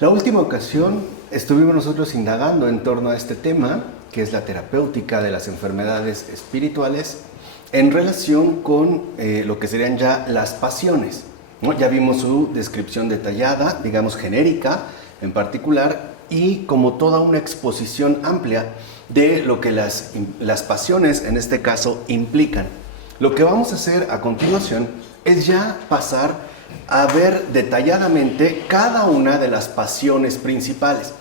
La última ocasión estuvimos nosotros indagando en torno a este tema, que es la terapéutica de las enfermedades espirituales, en relación con lo que serían ya las pasiones, ¿no? Ya vimos su descripción detallada, digamos genérica en particular, y como toda una exposición amplia de lo que las pasiones en este caso implican. Lo que vamos a hacer a continuación es ya pasar a ver detalladamente cada una de las pasiones principales.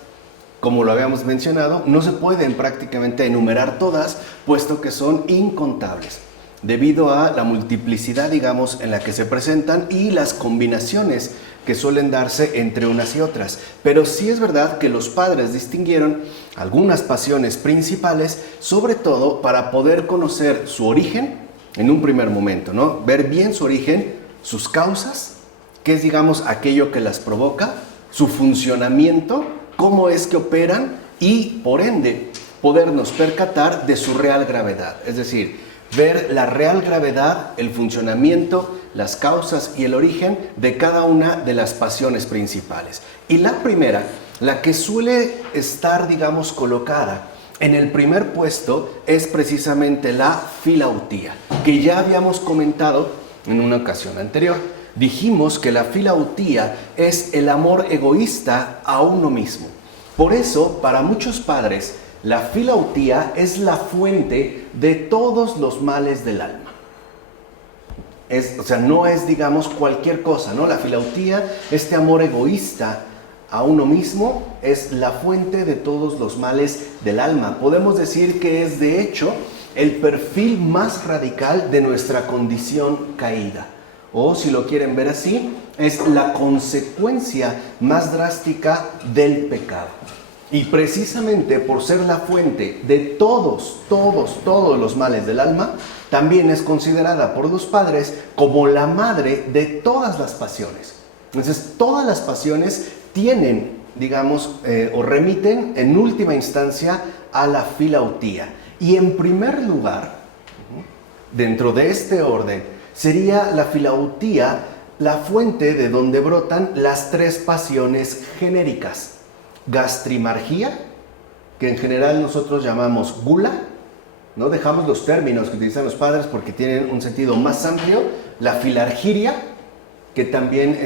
Como lo habíamos mencionado, no se pueden prácticamente enumerar todas, puesto que son incontables, debido a la multiplicidad, digamos, en la que se presentan y las combinaciones que suelen darse entre unas y otras. Pero sí es verdad que los padres distinguieron algunas pasiones principales, sobre todo para poder conocer su origen en un primer momento, ¿no? Ver bien su origen, sus causas, qué es, digamos, aquello que las provoca, su funcionamiento, cómo es que operan y, por ende, podernos percatar de su real gravedad. Es decir, ver la real gravedad, el funcionamiento, las causas y el origen de cada una de las pasiones principales. Y la primera, la que suele estar, digamos, colocada en el primer puesto, es precisamente la filautía, que ya habíamos comentado en una ocasión anterior. Dijimos que la filautía es el amor egoísta a uno mismo. Por eso, para muchos padres, la filautía es la fuente de todos los males del alma. O sea, no es, digamos, cualquier cosa, ¿no? La filautía, este amor egoísta a uno mismo, es la fuente de todos los males del alma. Podemos decir que es, de hecho, el perfil más radical de nuestra condición caída. O, si lo quieren ver así, es la consecuencia más drástica del pecado. Y precisamente por ser la fuente de todos los males del alma, también es considerada por los padres como la madre de todas las pasiones. Entonces, todas las pasiones tienen, digamos, o remiten en última instancia a la filautía. Y en primer lugar, dentro de este orden, sería la filautía la fuente de donde brotan las tres pasiones genéricas. Gastrimargía, que en general nosotros llamamos gula, no dejamos los términos que utilizan los padres porque tienen un sentido más amplio. La filargiria, que también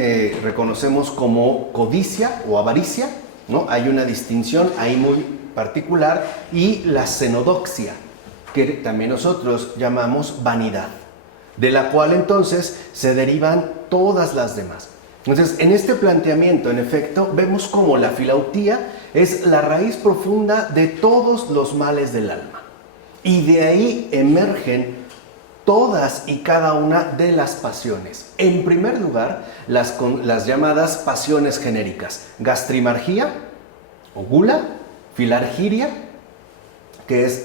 reconocemos como codicia o avaricia, ¿no? Hay una distinción ahí muy particular. Y la xenodoxia, que también nosotros llamamos vanidad, de la cual entonces se derivan todas las demás. Entonces, en este planteamiento, en efecto, vemos cómo la filautía es la raíz profunda de todos los males del alma. Y de ahí emergen todas y cada una de las pasiones. En primer lugar, las llamadas pasiones genéricas. Gastrimargía o gula, filargiria, que es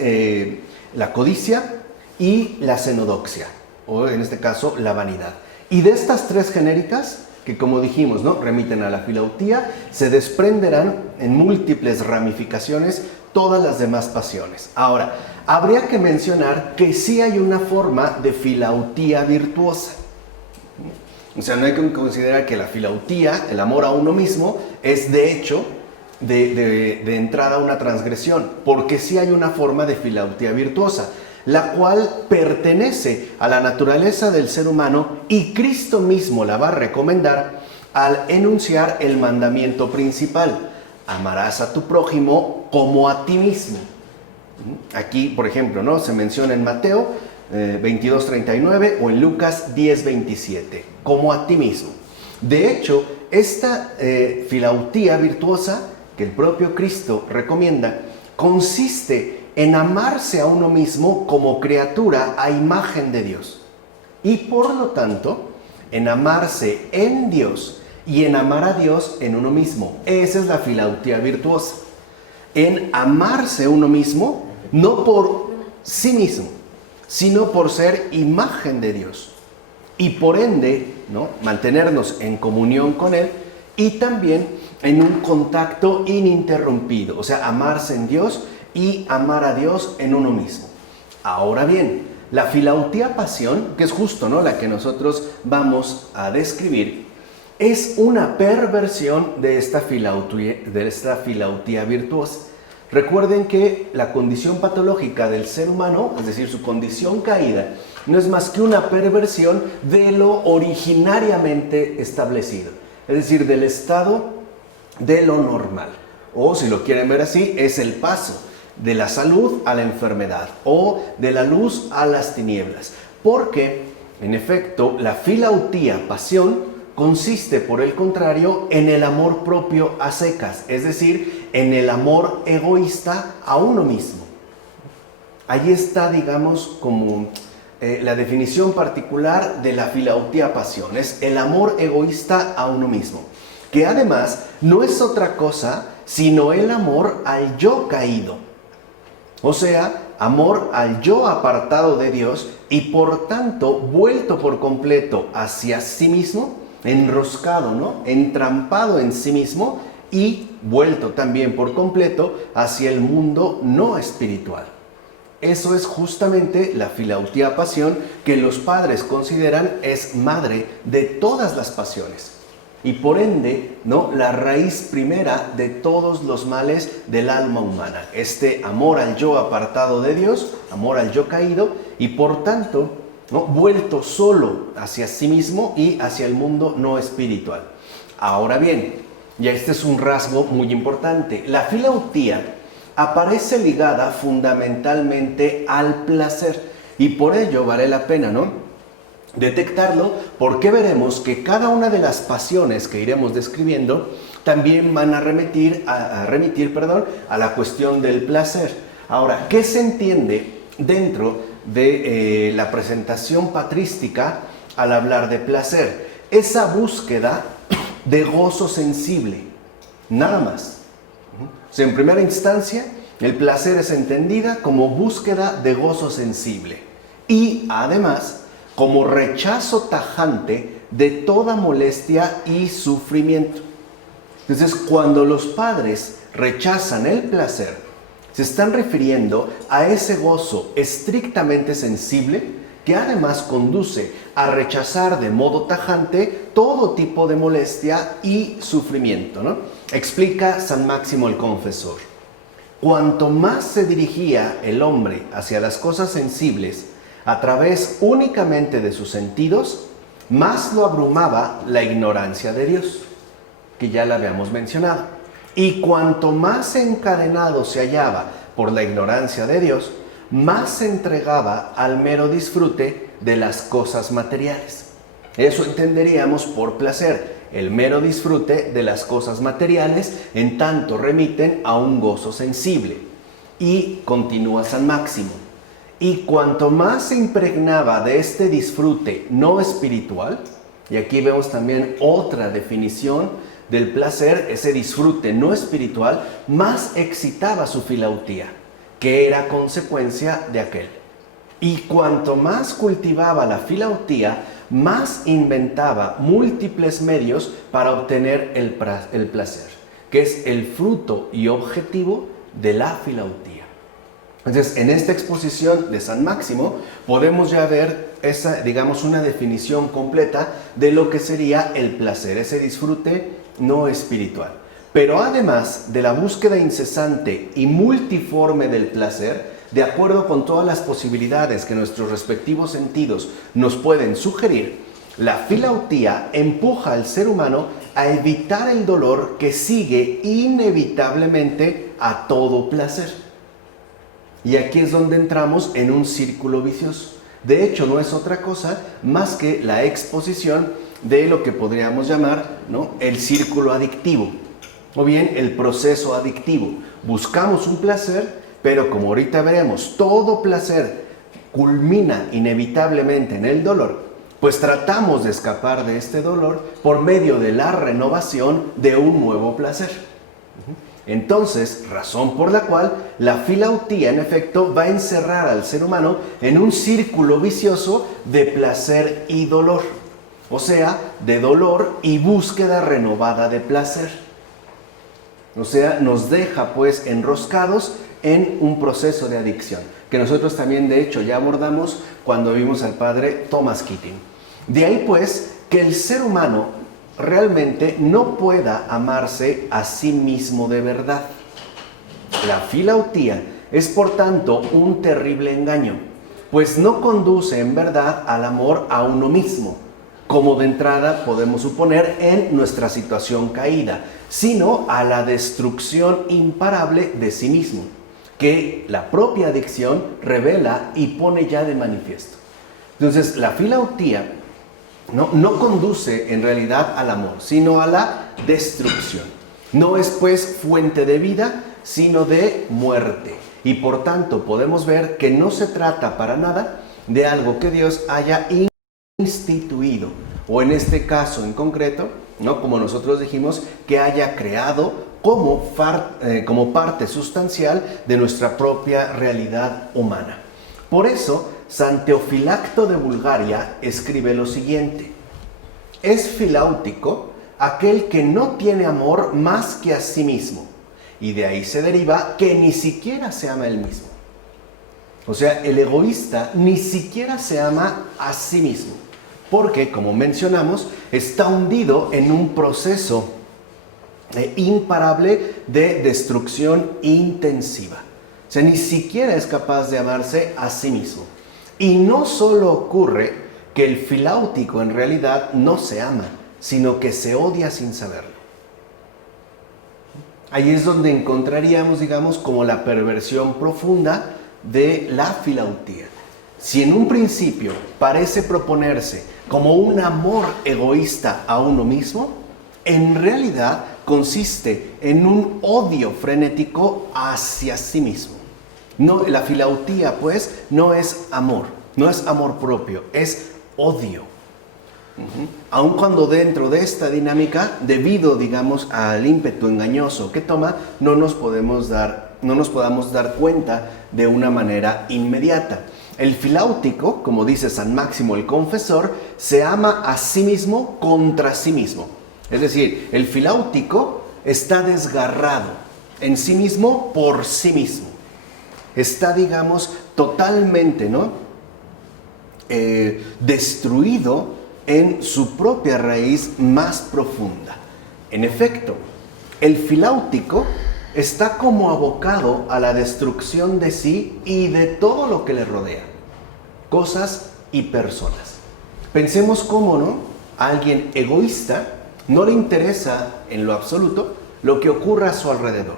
la codicia, y la xenodoxia, o en este caso la vanidad. Y de estas tres genéricas, que como dijimos, ¿no?, remiten a la filautía, se desprenderán en múltiples ramificaciones todas las demás pasiones. Ahora, habría que mencionar que sí hay una forma de filautía virtuosa. O sea, no hay que considerar que la filautía, el amor a uno mismo, es de hecho de entrada una transgresión, porque sí hay una forma de filautía virtuosa, la cual pertenece a la naturaleza del ser humano, y Cristo mismo la va a recomendar al enunciar el mandamiento principal: amarás a tu prójimo como a ti mismo. Aquí, por ejemplo, ¿no?, se menciona en Mateo 22:39 o en Lucas 10:27, como a ti mismo. De hecho, esta filautía virtuosa que el propio Cristo recomienda consiste en amarse a uno mismo como criatura a imagen de Dios, y por lo tanto en amarse en Dios y en amar a Dios en uno mismo. Esa es la filautía virtuosa, en amarse uno mismo, no por sí mismo, sino por ser imagen de Dios, y por ende, ¿no?, mantenernos en comunión con Él, y también en un contacto ininterrumpido. O sea, amarse en Dios y amar a Dios en uno mismo. Ahora bien, la filautía pasión, que es justo, ¿no?, la que nosotros vamos a describir, es una perversión de esta filautía virtuosa. Recuerden que la condición patológica del ser humano, es decir, su condición caída, no es más que una perversión de lo originariamente establecido, es decir, del estado de lo normal. O si lo quieren ver así, es el paso de la salud a la enfermedad o de la luz a las tinieblas. Porque, en efecto, la filautía, pasión, consiste, por el contrario, en el amor propio a secas, es decir, en el amor egoísta a uno mismo. Ahí está, digamos, como la definición particular de la filautía pasión, es el amor egoísta a uno mismo, que además no es otra cosa sino el amor al yo caído, o sea, amor al yo apartado de Dios y por tanto vuelto por completo hacia sí mismo, enroscado, ¿no? Entrampado en sí mismo y vuelto también por completo hacia el mundo no espiritual. Eso es justamente la filautía pasión que los padres consideran es madre de todas las pasiones y por ende, ¿no?, la raíz primera de todos los males del alma humana. Este amor al yo apartado de Dios, amor al yo caído y por tanto, ¿no?, vuelto solo hacia sí mismo y hacia el mundo no espiritual. Ahora bien, ya este es un rasgo muy importante. La filautía aparece ligada fundamentalmente al placer y por ello vale la pena, ¿no?, detectarlo, porque veremos que cada una de las pasiones que iremos describiendo también van a remitir a la cuestión del placer. Ahora, ¿qué se entiende dentro de la presentación patrística al hablar de placer? Esa búsqueda de gozo sensible, nada más. O sea, en primera instancia, el placer es entendida como búsqueda de gozo sensible y además como rechazo tajante de toda molestia y sufrimiento. Entonces, cuando los padres rechazan el placer, se están refiriendo a ese gozo estrictamente sensible que además conduce a rechazar de modo tajante todo tipo de molestia y sufrimiento, ¿no? Explica San Máximo el Confesor. Cuanto más se dirigía el hombre hacia las cosas sensibles a través únicamente de sus sentidos, más lo abrumaba la ignorancia de Dios, que ya la habíamos mencionado. Y cuanto más encadenado se hallaba por la ignorancia de Dios, más se entregaba al mero disfrute de las cosas materiales. Eso entenderíamos por placer, el mero disfrute de las cosas materiales, en tanto remiten a un gozo sensible. Y continúa San Máximo. Y cuanto más se impregnaba de este disfrute no espiritual, y aquí vemos también otra definición del placer, ese disfrute no espiritual, más excitaba su filautía, que era consecuencia de aquel. Y cuanto más cultivaba la filautía, más inventaba múltiples medios para obtener el placer, que es el fruto y objetivo de la filautía. Entonces, en esta exposición de San Máximo podemos ya ver esa, digamos, una definición completa de lo que sería el placer, ese disfrute no espiritual. Pero además de la búsqueda incesante y multiforme del placer, de acuerdo con todas las posibilidades que nuestros respectivos sentidos nos pueden sugerir, la filautía empuja al ser humano a evitar el dolor que sigue inevitablemente a todo placer. Y aquí es donde entramos en un círculo vicioso. De hecho, no es otra cosa más que la exposición de lo que podríamos llamar, ¿no?, el círculo adictivo, o bien el proceso adictivo. Buscamos un placer, pero como ahorita veremos, todo placer culmina inevitablemente en el dolor, pues tratamos de escapar de este dolor por medio de la renovación de un nuevo placer. Entonces, razón por la cual la filautía, en efecto, va a encerrar al ser humano en un círculo vicioso de placer y dolor. O sea, de dolor y búsqueda renovada de placer. O sea, nos deja pues enroscados en un proceso de adicción, que nosotros también de hecho ya abordamos cuando vimos al padre Thomas Keating. De ahí pues que el ser humano realmente no pueda amarse a sí mismo de verdad. La filautía es por tanto un terrible engaño, pues no conduce en verdad al amor a uno mismo, como de entrada podemos suponer en nuestra situación caída, sino a la destrucción imparable de sí mismo, que la propia adicción revela y pone ya de manifiesto. Entonces, la filautía no conduce en realidad al amor, sino a la destrucción. No es pues fuente de vida, sino de muerte. Y por tanto podemos ver que no se trata para nada de algo que Dios haya instituido, o en este caso en concreto, ¿no?, como nosotros dijimos, que haya creado como parte sustancial de nuestra propia realidad humana. Por eso, San Teofilacto de Bulgaria escribe lo siguiente: es filáutico aquel que no tiene amor más que a sí mismo, y de ahí se deriva que ni siquiera se ama él mismo. O sea, el egoísta ni siquiera se ama a sí mismo, porque, como mencionamos, está hundido en un proceso imparable de destrucción intensiva. O sea, ni siquiera es capaz de amarse a sí mismo. Y no solo ocurre que el filáutico en realidad no se ama, sino que se odia sin saberlo. Ahí es donde encontraríamos, digamos, como la perversión profunda de la filautía. Si en un principio parece proponerse como un amor egoísta a uno mismo, en realidad consiste en un odio frenético hacia sí mismo. No, la filautía, pues, no es amor propio, es odio. Aun cuando dentro de esta dinámica, debido, digamos, al ímpetu engañoso que toma, no nos podamos dar cuenta de una manera inmediata. El filáutico, como dice San Máximo el Confesor, se ama a sí mismo contra sí mismo. Es decir, el filáutico está desgarrado en sí mismo por sí mismo. Está, digamos, totalmente, destruido en su propia raíz más profunda. En efecto, el filáutico está como abocado a la destrucción de sí y de todo lo que le rodea, cosas y personas. Pensemos cómo, a alguien egoísta no le interesa en lo absoluto lo que ocurra a su alrededor,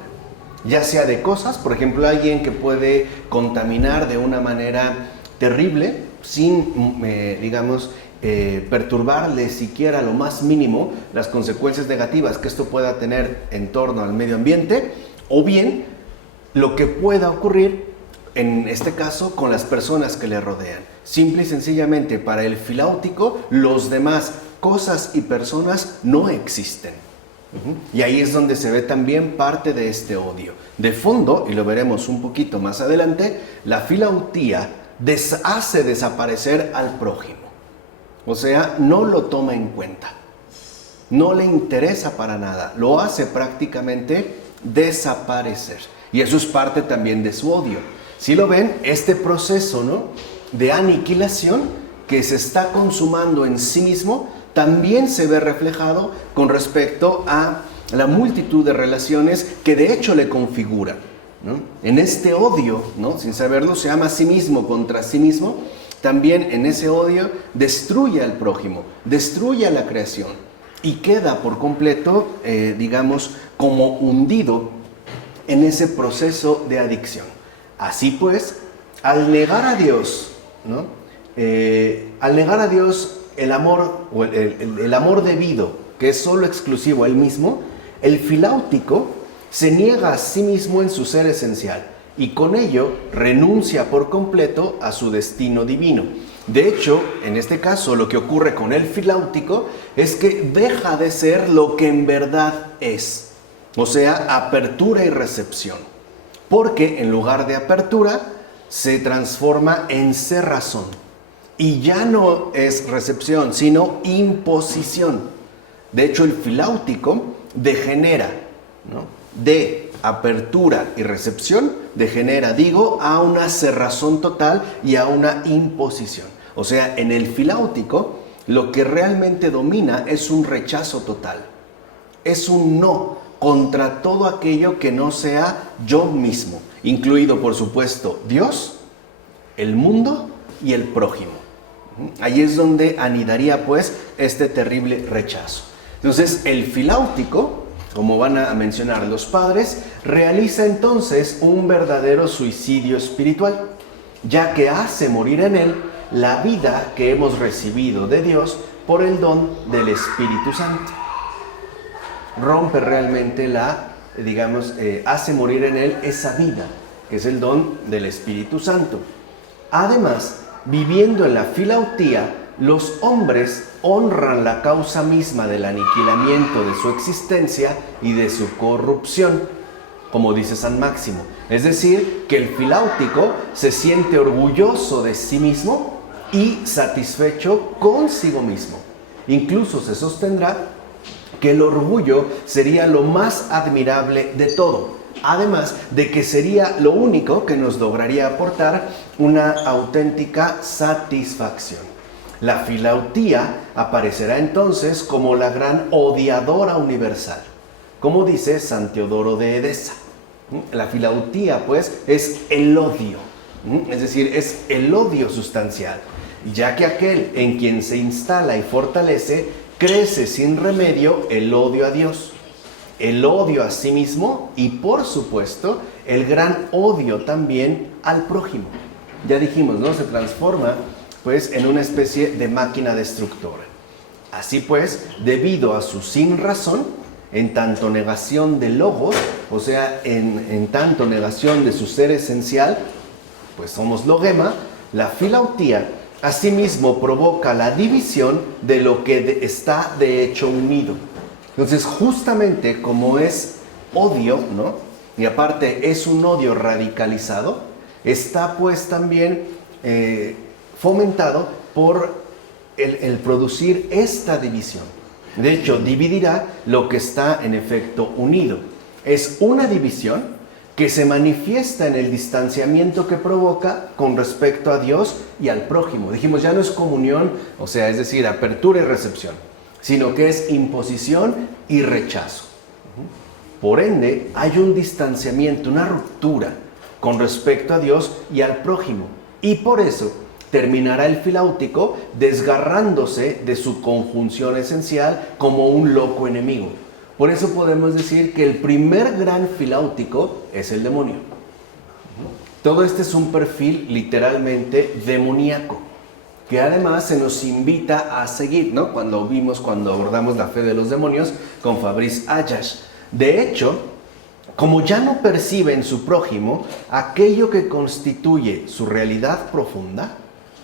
ya sea de cosas, por ejemplo, alguien que puede contaminar de una manera terrible sin, perturbarle siquiera lo más mínimo las consecuencias negativas que esto pueda tener en torno al medio ambiente, o bien lo que pueda ocurrir, en este caso, con las personas que le rodean. Simple y sencillamente, para el filáutico, los demás cosas y personas no existen. Y ahí es donde se ve también parte de este odio. De fondo, y lo veremos un poquito más adelante, la filautía hace desaparecer al prójimo. O sea, no lo toma en cuenta. No le interesa para nada. Lo hace prácticamente desaparecer. Y eso es parte también de su odio. Si lo ven, este proceso, de aniquilación que se está consumando en sí mismo, también se ve reflejado con respecto a la multitud de relaciones que de hecho le configuran, En este odio, sin saberlo, se ama a sí mismo contra sí mismo. También en ese odio destruye al prójimo, destruye a la creación y queda por completo, como hundido en ese proceso de adicción. Así pues, al negar a Dios, el amor, o el amor debido, que es solo exclusivo a él mismo, el filáutico se niega a sí mismo en su ser esencial y con ello renuncia por completo a su destino divino. De hecho, en este caso, lo que ocurre con el filáutico es que deja de ser lo que en verdad es, o sea, apertura y recepción, porque en lugar de apertura se transforma en cerrazón. Y ya no es recepción, sino imposición. De hecho, el filáutico degenera, de apertura y recepción, degenera, a una cerrazón total y a una imposición. O sea, en el filáutico, lo que realmente domina es un rechazo total. Es un no contra todo aquello que no sea yo mismo, incluido por supuesto Dios, el mundo y el prójimo. Ahí es donde anidaría pues este terrible rechazo. Entonces el filáutico, como van a mencionar los padres, realiza entonces un verdadero suicidio espiritual, ya que hace morir en él la vida que hemos recibido de Dios por el don del Espíritu Santo. Rompe realmente hace morir en él esa vida, que es el don del Espíritu Santo. Además, viviendo en la filautía, los hombres honran la causa misma del aniquilamiento de su existencia y de su corrupción, como dice San Máximo. Es decir, que el filáutico se siente orgulloso de sí mismo y satisfecho consigo mismo. Incluso se sostendrá que el orgullo sería lo más admirable de todo, además de que sería lo único que nos lograría aportar una auténtica satisfacción. La filautía aparecerá entonces como la gran odiadora universal, como dice San Teodoro de Edesa. La filautía, pues, es el odio, es decir, es el odio sustancial, ya que aquel en quien se instala y fortalece, crece sin remedio el odio a Dios, el odio a sí mismo y, por supuesto, el gran odio también al prójimo. Ya dijimos, ¿no? Se transforma, pues, en una especie de máquina destructora. Así pues, debido a su sinrazón, en tanto negación del logos, o sea, en tanto negación de su ser esencial, pues somos logema, la filautía asimismo provoca la división de lo que está de hecho unido. Entonces, justamente como es odio, ¿no? Y aparte es un odio radicalizado, está pues también fomentado por el producir esta división. De hecho, dividirá lo que está en efecto unido. Es una división que se manifiesta en el distanciamiento que provoca con respecto a Dios y al prójimo. Dijimos, ya no es comunión, o sea, es decir, apertura y recepción, sino que es imposición y rechazo. Por ende, hay un distanciamiento, una ruptura con respecto a Dios y al prójimo. Y por eso terminará el filáutico desgarrándose de su conjunción esencial como un loco enemigo. Por eso podemos decir que el primer gran filáutico es el demonio. Todo este es un perfil literalmente demoníaco, que además se nos invita a seguir, ¿no? Cuando abordamos la fe de los demonios con Fabrice Ayash. De hecho, como ya no percibe en su prójimo aquello que constituye su realidad profunda,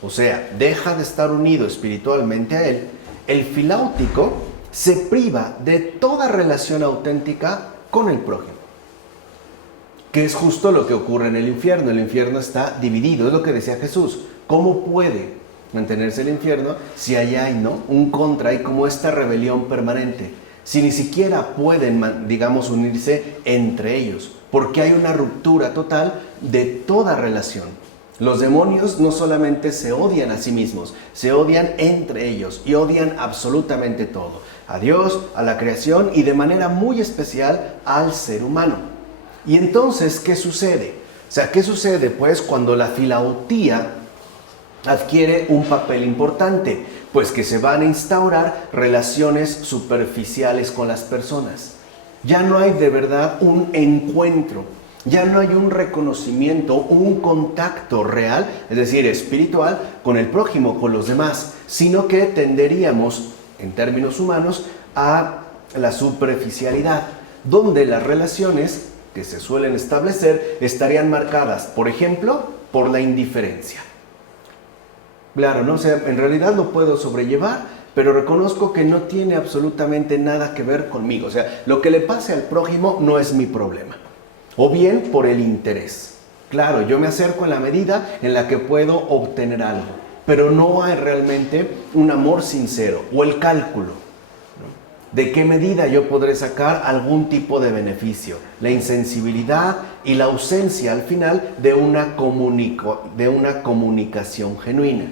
o sea, deja de estar unido espiritualmente a él, el filáutico se priva de toda relación auténtica con el prójimo, que es justo lo que ocurre en el infierno. El infierno está dividido, es lo que decía Jesús. ¿Cómo puede mantenerse el infierno si allá hay, ¿no?, un contra, hay como esta rebelión permanente? Si ni siquiera pueden, digamos, unirse entre ellos, porque hay una ruptura total de toda relación. Los demonios no solamente se odian a sí mismos, se odian entre ellos y odian absolutamente todo. A Dios, a la creación y de manera muy especial al ser humano. Y entonces, ¿qué sucede? O sea, ¿qué sucede pues cuando la filautía adquiere un papel importante? Pues que se van a instaurar relaciones superficiales con las personas. Ya no hay de verdad un encuentro, ya no hay un reconocimiento, un contacto real, es decir, espiritual, con el prójimo, con los demás, sino que tenderíamos, en términos humanos, a la superficialidad, donde las relaciones que se suelen establecer estarían marcadas, por ejemplo, por la indiferencia. Claro, ¿no? O sea, en realidad lo puedo sobrellevar, pero reconozco que no tiene absolutamente nada que ver conmigo. O sea, lo que le pase al prójimo no es mi problema. O bien por el interés. Claro, yo me acerco en la medida en la que puedo obtener algo, pero no hay realmente un amor sincero o el cálculo, ¿no? ¿De qué medida yo podré sacar algún tipo de beneficio? La insensibilidad y la ausencia al final de una comunicación genuina.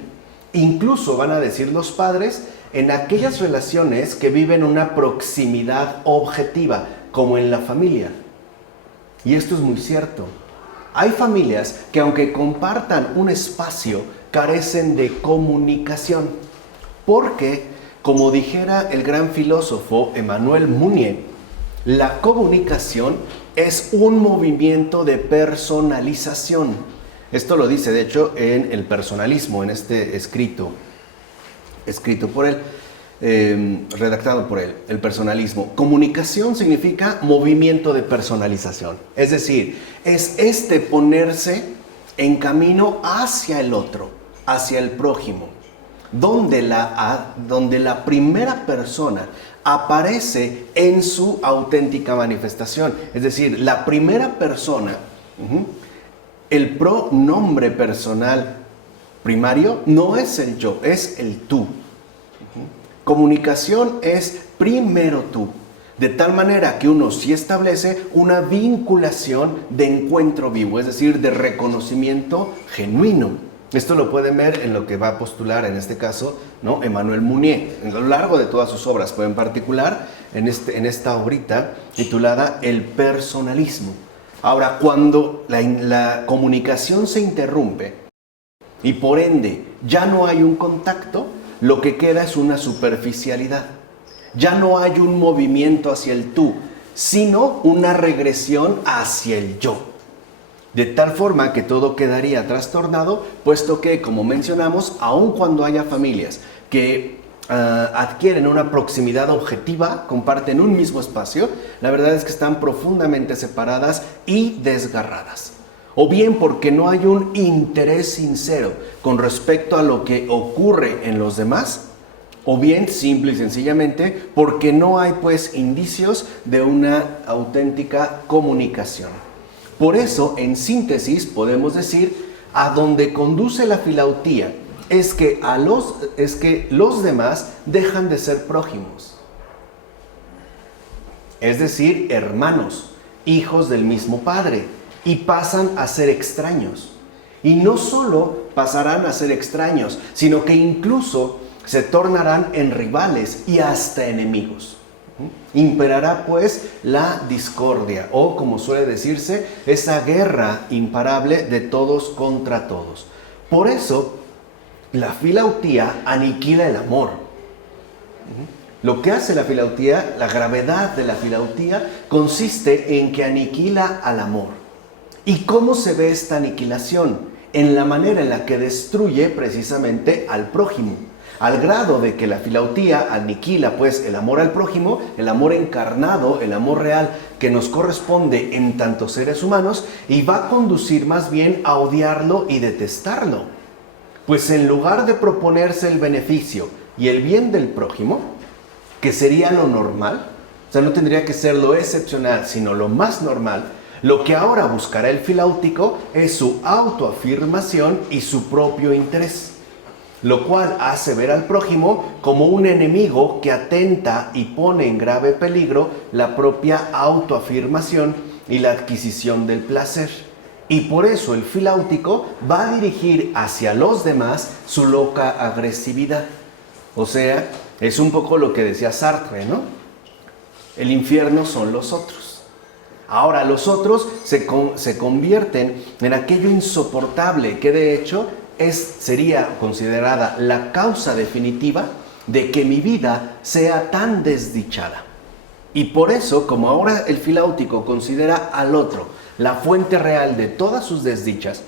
Incluso van a decir los padres en aquellas relaciones que viven una proximidad objetiva, como en la familia. Y esto es muy cierto. Hay familias que, aunque compartan un espacio, carecen de comunicación. Porque, como dijera el gran filósofo Emmanuel Mounier, la comunicación es un movimiento de personalización. Esto lo dice, de hecho, en el personalismo, en este escrito por él, redactado por él, el personalismo. Comunicación significa movimiento de personalización. Es decir, es ponerse en camino hacia el otro, hacia el prójimo, donde la primera persona aparece en su auténtica manifestación. Es decir, la primera persona, el pronombre personal primario no es el yo, es el tú. Comunicación es primero tú, de tal manera que uno sí establece una vinculación de encuentro vivo, es decir, de reconocimiento genuino. Esto lo pueden ver en lo que va a postular, en este caso, ¿no?, Emmanuel Mounier, a lo largo de todas sus obras, pero en particular en esta obrita titulada El personalismo. Ahora, cuando la comunicación se interrumpe y por ende ya no hay un contacto, lo que queda es una superficialidad. Ya no hay un movimiento hacia el tú, sino una regresión hacia el yo. De tal forma que todo quedaría trastornado, puesto que, como mencionamos, aun cuando haya familias que adquieren una proximidad objetiva, comparten un mismo espacio, la verdad es que están profundamente separadas y desgarradas. O bien porque no hay un interés sincero con respecto a lo que ocurre en los demás, o bien simple y sencillamente porque no hay pues indicios de una auténtica comunicación. Por eso, en síntesis, podemos decir, a donde conduce la filautía es que los demás dejan de ser prójimos. Es decir, hermanos, hijos del mismo Padre, y pasan a ser extraños. Y no solo pasarán a ser extraños, sino que incluso se tornarán en rivales y hasta enemigos. Imperará pues la discordia, o como suele decirse, esa guerra imparable de todos contra todos. Por eso, la filautía aniquila el amor. Lo que hace la filautía, la gravedad de la filautía, consiste en que aniquila al amor. ¿Y cómo se ve esta aniquilación? En la manera en la que destruye precisamente al prójimo, al grado de que la filautía aniquila pues el amor al prójimo, el amor encarnado, el amor real que nos corresponde en tantos seres humanos, y va a conducir más bien a odiarlo y detestarlo. Pues en lugar de proponerse el beneficio y el bien del prójimo, que sería lo normal, o sea, no tendría que ser lo excepcional, sino lo más normal, lo que ahora buscará el filáutico es su autoafirmación y su propio interés, lo cual hace ver al prójimo como un enemigo que atenta y pone en grave peligro la propia autoafirmación y la adquisición del placer. Y por eso el filáutico va a dirigir hacia los demás su loca agresividad. O sea, es un poco lo que decía Sartre, ¿no? El infierno son los otros. Ahora, los otros se convierten en aquello insoportable que de hecho sería considerada la causa definitiva de que mi vida sea tan desdichada. Y por eso, como ahora el filáutico considera al otro la fuente real de todas sus desdichas,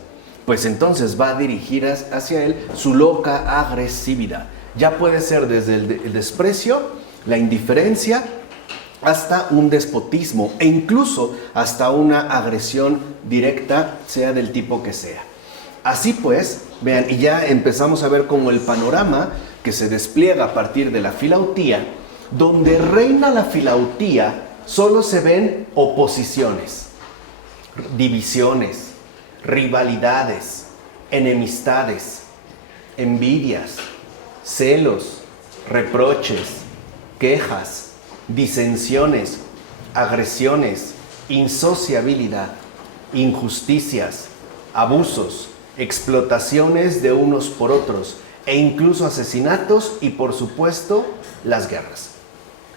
pues entonces va a dirigir hacia él su loca agresividad. Ya puede ser desde el desprecio, la indiferencia, hasta un despotismo e incluso hasta una agresión directa, sea del tipo que sea. Así pues, vean, y ya empezamos a ver como el panorama que se despliega a partir de la filautía, donde reina la filautía, solo se ven oposiciones, divisiones, rivalidades, enemistades, envidias, celos, reproches, quejas, disensiones, agresiones, insociabilidad, injusticias, abusos, explotaciones de unos por otros, e incluso asesinatos y por supuesto las guerras.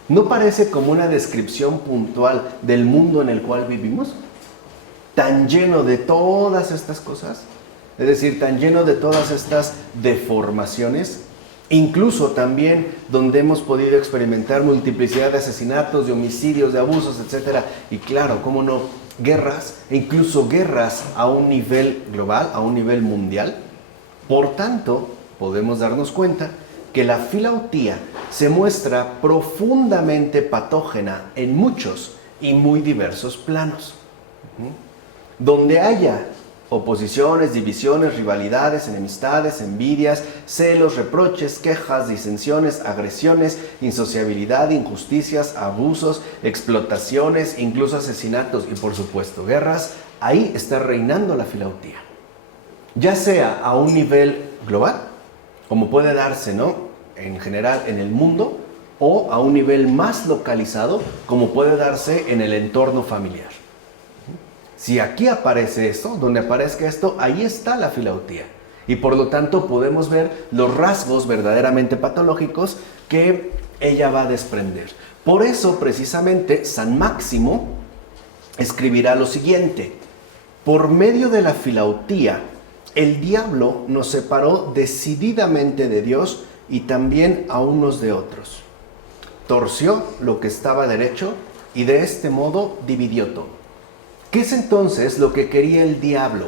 ¿No parece como una descripción puntual del mundo en el cual vivimos? Tan lleno de todas estas cosas, es decir, tan lleno de todas estas deformaciones, incluso también donde hemos podido experimentar multiplicidad de asesinatos, de homicidios, de abusos, etc. Y claro, cómo no, guerras, e incluso guerras a un nivel global, a un nivel mundial. Por tanto, podemos darnos cuenta que la filautía se muestra profundamente patógena en muchos y muy diversos planos. Donde haya oposiciones, divisiones, rivalidades, enemistades, envidias, celos, reproches, quejas, disensiones, agresiones, insociabilidad, injusticias, abusos, explotaciones, incluso asesinatos y por supuesto guerras, ahí está reinando la filautía. Ya sea a un nivel global, como puede darse, ¿no?, en general en el mundo, o a un nivel más localizado, como puede darse en el entorno familiar. Si aquí aparece esto, donde aparezca esto, ahí está la filautía. Y por lo tanto podemos ver los rasgos verdaderamente patológicos que ella va a desprender. Por eso, precisamente, San Máximo escribirá lo siguiente: por medio de la filautía, el diablo nos separó decididamente de Dios y también a unos de otros. Torció lo que estaba derecho y de este modo dividió todo. ¿Qué es entonces lo que quería el diablo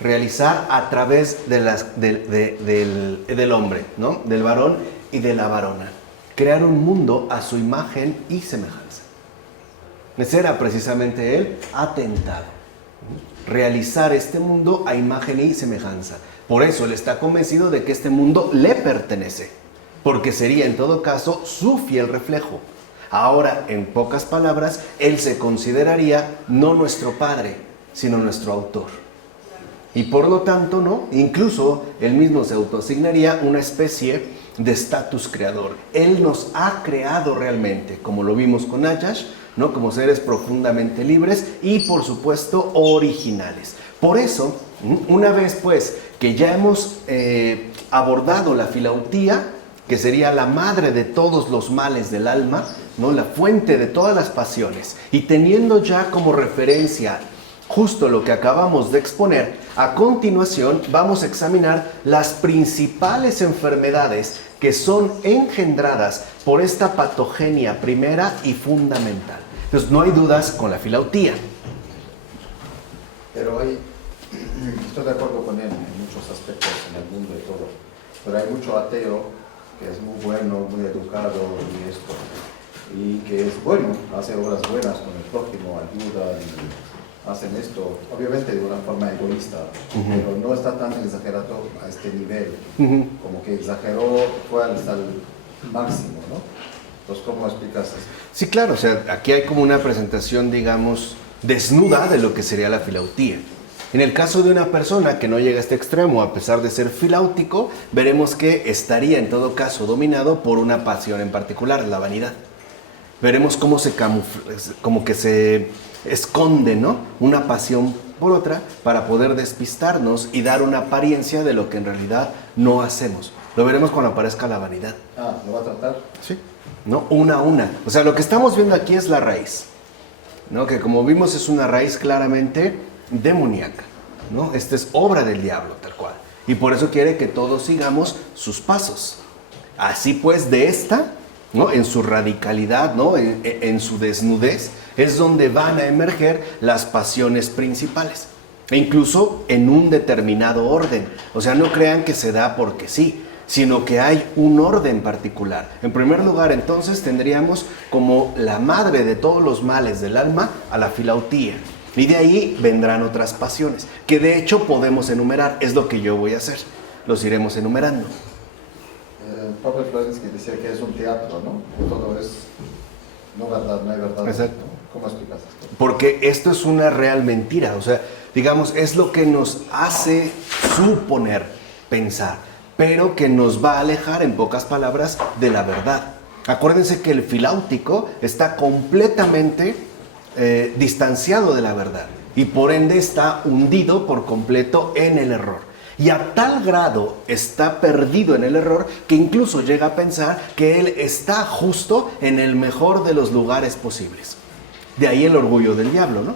realizar a través del hombre, ¿no?, del varón y de la varona? Crear un mundo a su imagen y semejanza. Ese era precisamente el atentado. Realizar este mundo a imagen y semejanza. Por eso él está convencido de que este mundo le pertenece, porque sería en todo caso su fiel reflejo. Ahora, en pocas palabras, él se consideraría no nuestro padre, sino nuestro autor. Y por lo tanto, ¿no?, incluso él mismo se autoasignaría una especie de estatus creador. Él nos ha creado realmente, como lo vimos con Ayash, ¿no?, como seres profundamente libres y, por supuesto, originales. Por eso, una vez pues que ya hemos abordado la filautía, que sería la madre de todos los males del alma, ¿no?, la fuente de todas las pasiones, y teniendo ya como referencia justo lo que acabamos de exponer, a continuación vamos a examinar las principales enfermedades que son engendradas por esta patogenia primera y fundamental. Entonces no hay dudas con la filautía. Pero hoy estoy de acuerdo con él en muchos aspectos en el mundo y todo, pero hay mucho ateo que es muy bueno, muy educado y esto, y que es bueno, hace obras buenas con el prójimo, ayuda y hacen esto, obviamente de una forma egoísta, pero no está tan exagerado a este nivel, como que exageró, fue hasta el máximo, ¿no? Entonces, ¿cómo explicas esto? Sí, claro, o sea, aquí hay como una presentación, digamos, desnuda de lo que sería la filautía. En el caso de una persona que no llega a este extremo, a pesar de ser filáutico, veremos que estaría en todo caso dominado por una pasión en particular, la vanidad. Veremos cómo se camufla, como que se esconde, ¿no?, una pasión por otra para poder despistarnos y dar una apariencia de lo que en realidad no hacemos. Lo veremos cuando aparezca la vanidad. Ah, ¿lo va a tratar? Sí, ¿no? Una a una. O sea, lo que estamos viendo aquí es la raíz, ¿no?, que como vimos es una raíz claramente demoníaca, ¿no? Esta es obra del diablo, tal cual. Y por eso quiere que todos sigamos sus pasos. Así pues, de esta, ¿no?, en su radicalidad, ¿no?, en su desnudez, es donde van a emerger las pasiones principales. E incluso en un determinado orden. O sea, no crean que se da porque sí, sino que hay un orden particular. En primer lugar, entonces, tendríamos como la madre de todos los males del alma a la filautía. Y de ahí vendrán otras pasiones, que de hecho podemos enumerar. Es lo que yo voy a hacer. Los iremos enumerando. Pablo Florensky decía que es un teatro, ¿no? Que todo es no verdad, no hay verdad. Exacto. ¿Cómo explicas esto? Porque esto es una real mentira. O sea, digamos, es lo que nos hace suponer, pensar, pero que nos va a alejar, en pocas palabras, de la verdad. Acuérdense que el filáutico está completamente distanciado de la verdad y por ende está hundido por completo en el error. Y a tal grado está perdido en el error que incluso llega a pensar que él está justo en el mejor de los lugares posibles. De ahí el orgullo del diablo, ¿no?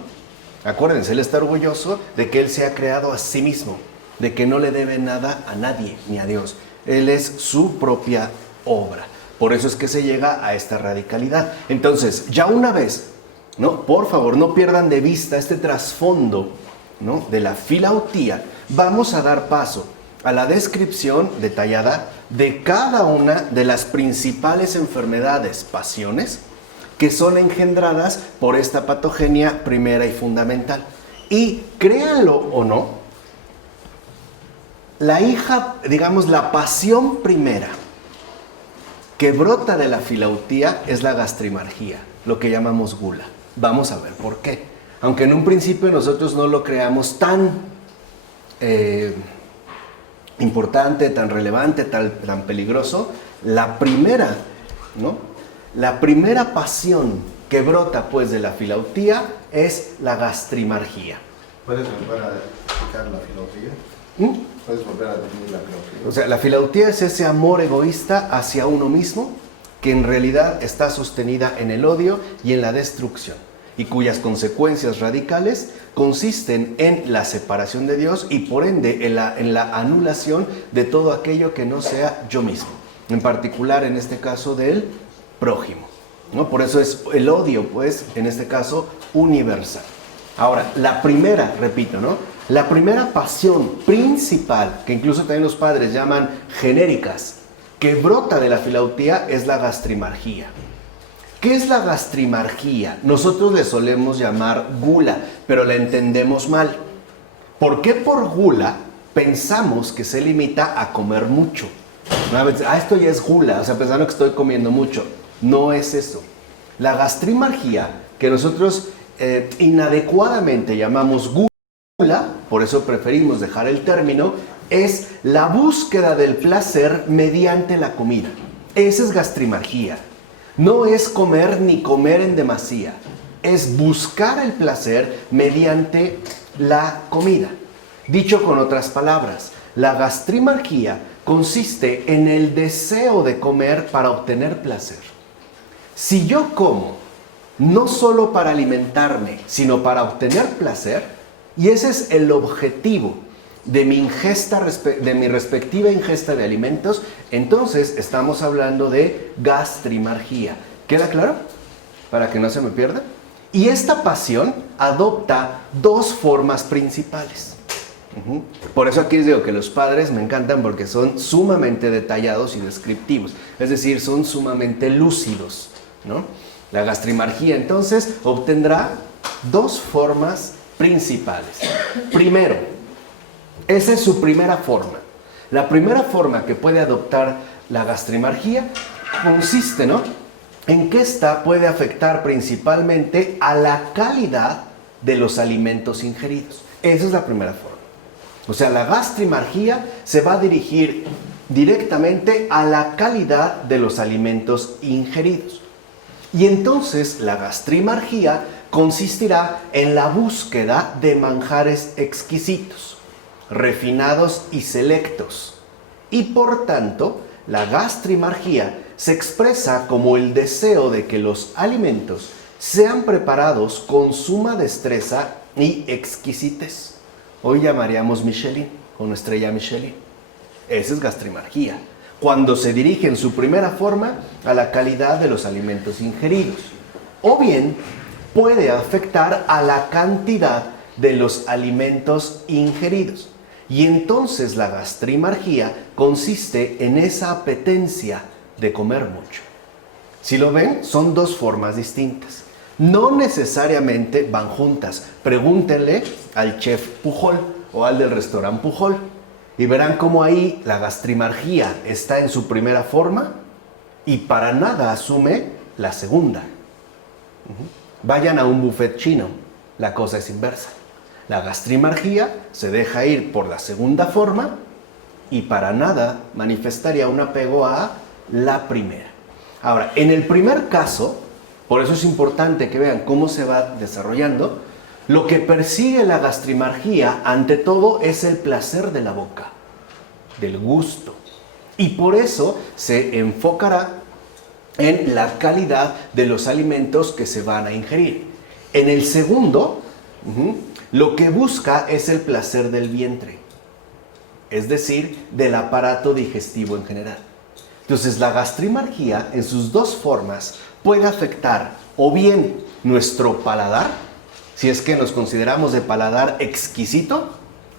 Acuérdense, él está orgulloso de que él se ha creado a sí mismo, de que no le debe nada a nadie ni a Dios. Él es su propia obra. Por eso es que se llega a esta radicalidad. Entonces, ya una vez, ¿no? Por favor, no pierdan de vista este trasfondo, ¿no? De la filautía. Vamos a dar paso a la descripción detallada de cada una de las principales enfermedades, pasiones, que son engendradas por esta patogenia primera y fundamental. Y créanlo o no, la pasión primera que brota de la filautía es la gastrimargía, lo que llamamos gula. Vamos a ver por qué. Aunque en un principio nosotros no lo creamos tan importante, tan relevante, tan peligroso, la primera, ¿no? La primera pasión que brota pues de la filautía es la gastrimargía. ¿Puedes volver a explicar la filautía? ¿Puedes volver a definir la filautía? O sea, la filautía es ese amor egoísta hacia uno mismo que en realidad está sostenida en el odio y en la destrucción, y cuyas consecuencias radicales consisten en la separación de Dios y por ende en la anulación de todo aquello que no sea yo mismo, en particular en este caso del prójimo, ¿no? Por eso es el odio, pues, en este caso, universal. Ahora, la primera, repito, ¿no? La primera pasión principal, que incluso también los padres llaman genéricas, que brota de la filautía es la gastrimargía. ¿Qué es la gastrimargía? Nosotros le solemos llamar gula, pero la entendemos mal. ¿Por qué por gula pensamos que se limita a comer mucho? Esto ya es gula, o sea, pensando que estoy comiendo mucho. No es eso. La gastrimargía, que nosotros inadecuadamente llamamos gula, por eso preferimos dejar el término, es la búsqueda del placer mediante la comida. Esa es gastrimargía. No es comer ni comer en demasía, es buscar el placer mediante la comida. Dicho con otras palabras, la gastrimargía consiste en el deseo de comer para obtener placer. Si yo como, no solo para alimentarme, sino para obtener placer, y ese es el objetivo de mi ingesta, de mi respectiva ingesta de alimentos, entonces estamos hablando de gastrimargía. ¿Queda claro? Para que no se me pierda. Y esta pasión adopta dos formas principales. Por eso aquí les digo que los padres me encantan porque son sumamente detallados y descriptivos. Es decir, son sumamente lúcidos, ¿no? La gastrimargía entonces obtendrá dos formas principales. Primero, esa es su primera forma. La primera forma que puede adoptar la gastrimargía consiste, ¿no?, en que ésta puede afectar principalmente a la calidad de los alimentos ingeridos. Esa es la primera forma. O sea, la gastrimargía se va a dirigir directamente a la calidad de los alimentos ingeridos. Y entonces la gastrimargía consistirá en la búsqueda de manjares exquisitos, refinados y selectos. Y por tanto, la gastrimargía se expresa como el deseo de que los alimentos sean preparados con suma destreza y exquisitez. Hoy llamaríamos Michelin, con estrella Michelin. Esa es gastrimargía, cuando se dirige en su primera forma a la calidad de los alimentos ingeridos. O bien, puede afectar a la cantidad de los alimentos ingeridos. Y entonces la gastrimargía consiste en esa apetencia de comer mucho. Si lo ven, son dos formas distintas. No necesariamente van juntas. Pregúntenle al chef Pujol o al del restaurante Pujol y verán cómo ahí la gastrimargía está en su primera forma y para nada asume la segunda. Vayan a un buffet chino, la cosa es inversa. La gastrimargía se deja ir por la segunda forma y para nada manifestaría un apego a la primera. Ahora, en el primer caso, por eso es importante que vean cómo se va desarrollando, lo que persigue la gastrimargía ante todo es el placer de la boca. del gusto. Y por eso se enfocará en la calidad de los alimentos que se van a ingerir. En el segundo, lo que busca es el placer del vientre, es decir, del aparato digestivo en general. Entonces, la gastrimargía en sus dos formas puede afectar o bien nuestro paladar, si es que nos consideramos de paladar exquisito,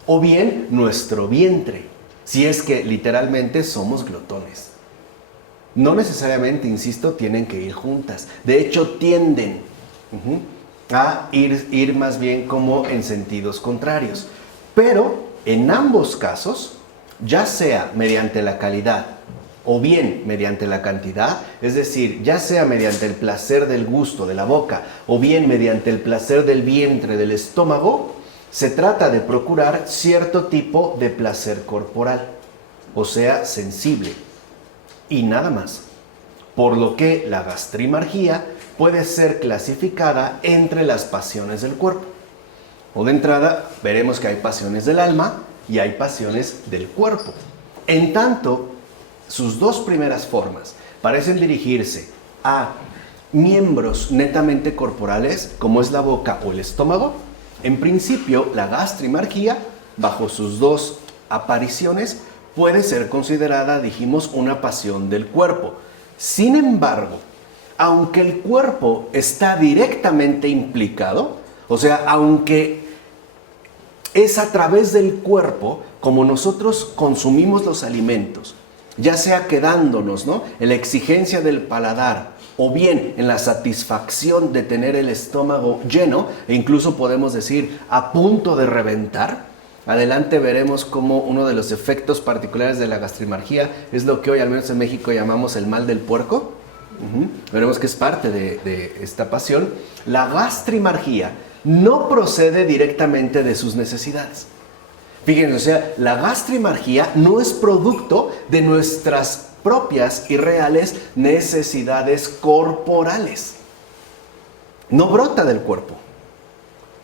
o bien nuestro vientre, si es que literalmente somos glotones. No necesariamente, insisto, tienen que ir juntas. De hecho, tienden a ir más bien como en sentidos contrarios. Pero en ambos casos, ya sea mediante la calidad o bien mediante la cantidad, es decir, ya sea mediante el placer del gusto de la boca o bien mediante el placer del vientre, del estómago, se trata de procurar cierto tipo de placer corporal, o sea, sensible, y nada más. Por lo que la gastrimargía puede ser clasificada entre las pasiones del cuerpo. O de entrada, veremos que hay pasiones del alma y hay pasiones del cuerpo. En tanto, sus dos primeras formas parecen dirigirse a miembros netamente corporales, como es la boca o el estómago. En principio, la gastrimargía, bajo sus dos apariciones, puede ser considerada, dijimos, una pasión del cuerpo. Sin embargo, aunque el cuerpo está directamente implicado, o sea, aunque es a través del cuerpo como nosotros consumimos los alimentos, ya sea quedándonos, ¿no?, en la exigencia del paladar o bien en la satisfacción de tener el estómago lleno, e incluso podemos decir a punto de reventar. Adelante veremos cómo uno de los efectos particulares de la gastrimargía es lo que hoy, al menos en México, llamamos el mal del puerco. Veremos que es parte de esta pasión. La gastrimargía no procede directamente de sus necesidades. Fíjense, o sea, la gastrimargía no es producto de nuestras propias y reales necesidades corporales. No brota del cuerpo,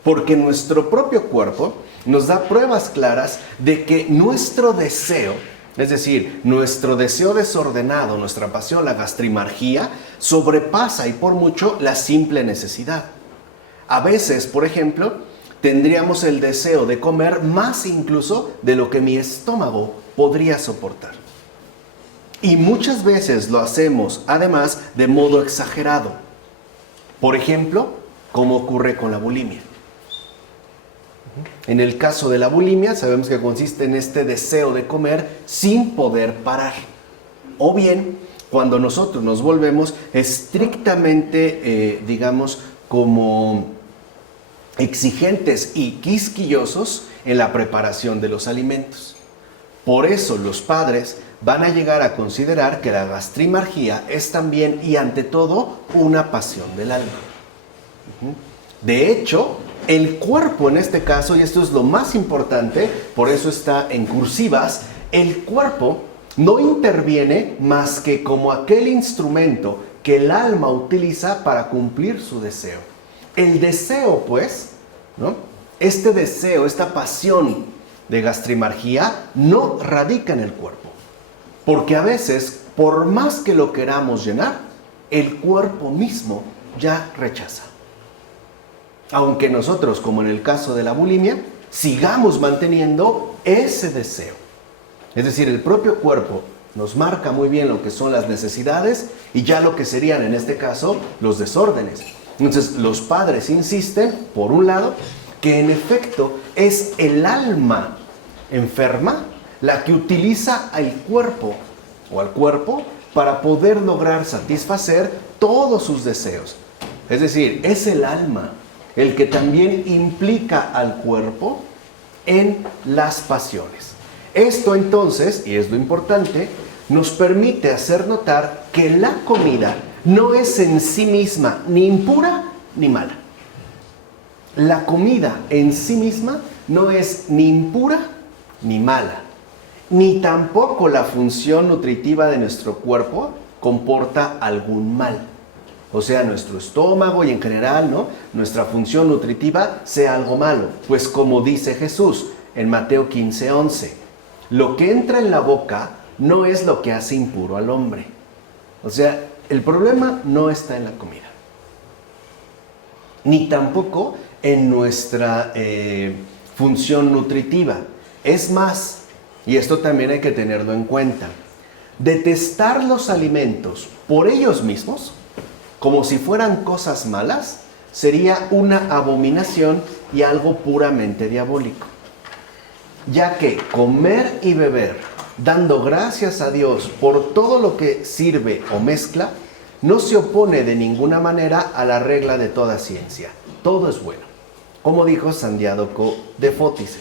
porque nuestro propio cuerpo nos da pruebas claras de que nuestro deseo, es decir, nuestro deseo desordenado, nuestra pasión, la gastrimargía, sobrepasa y por mucho la simple necesidad. A veces, por ejemplo, tendríamos el deseo de comer más incluso de lo que mi estómago podría soportar. Y muchas veces lo hacemos, además, de modo exagerado. Por ejemplo, como ocurre con la bulimia. En el caso de la bulimia, sabemos que consiste en este deseo de comer sin poder parar. O bien, cuando nosotros nos volvemos estrictamente, como exigentes y quisquillosos en la preparación de los alimentos. Por eso los padres van a llegar a considerar que la gastrimargía es también y ante todo una pasión del alma. De hecho, el cuerpo en este caso, y esto es lo más importante, por eso está en cursivas, el cuerpo no interviene más que como aquel instrumento que el alma utiliza para cumplir su deseo. El deseo, pues, ¿no?, este deseo, esta pasión de gastrimargía no radica en el cuerpo. Porque a veces, por más que lo queramos llenar, el cuerpo mismo ya rechaza. Aunque nosotros, como en el caso de la bulimia, sigamos manteniendo ese deseo. Es decir, el propio cuerpo nos marca muy bien lo que son las necesidades y ya lo que serían, en este caso, los desórdenes. Entonces, los padres insisten, por un lado, que en efecto es el alma enferma la que utiliza al cuerpo para poder lograr satisfacer todos sus deseos. Es decir, es el alma el que también implica al cuerpo en las pasiones. Esto entonces, y es lo importante, nos permite hacer notar que la comida no es en sí misma ni impura ni mala. La comida en sí misma no es ni impura ni mala, ni tampoco la función nutritiva de nuestro cuerpo comporta algún mal. O sea, nuestro estómago y en general, ¿no?, nuestra función nutritiva sea algo malo. Pues como dice Jesús en Mateo 15:11, lo que entra en la boca no es lo que hace impuro al hombre. O sea, el problema no está en la comida, ni tampoco en nuestra función nutritiva. Es más, y esto también hay que tenerlo en cuenta, detestar los alimentos por ellos mismos, como si fueran cosas malas, sería una abominación y algo puramente diabólico. Ya que comer y beber, dando gracias a Dios por todo lo que sirve o mezcla, no se opone de ninguna manera a la regla de toda ciencia. Todo es bueno, como dijo San Diádoco de Fótice.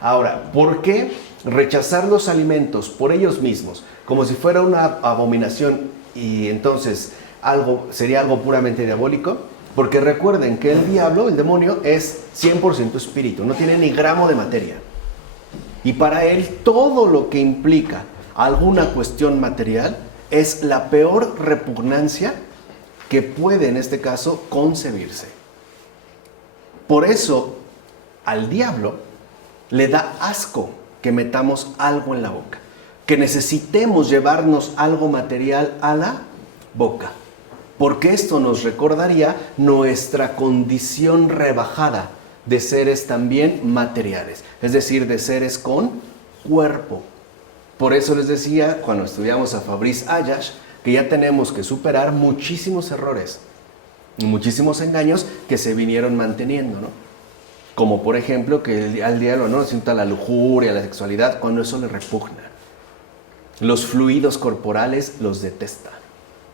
Ahora, ¿por qué rechazar los alimentos por ellos mismos, como si fuera una abominación y entonces sería algo puramente diabólico? Porque recuerden que el diablo, el demonio, es 100% espíritu, no tiene ni gramo de materia. Y para él todo lo que implica alguna cuestión material es la peor repugnancia que puede en este caso concebirse. Por eso al diablo le da asco que metamos algo en la boca, que necesitemos llevarnos algo material a la boca, porque esto nos recordaría nuestra condición rebajada de seres también materiales, es decir, de seres con cuerpo. Por eso les decía, cuando estudiamos a Fabrice Ayash, que ya tenemos que superar muchísimos errores, muchísimos engaños que se vinieron manteniendo, ¿no? Como por ejemplo que al diablo no sienta la lujuria, la sexualidad, cuando eso le repugna. Los fluidos corporales los detesta.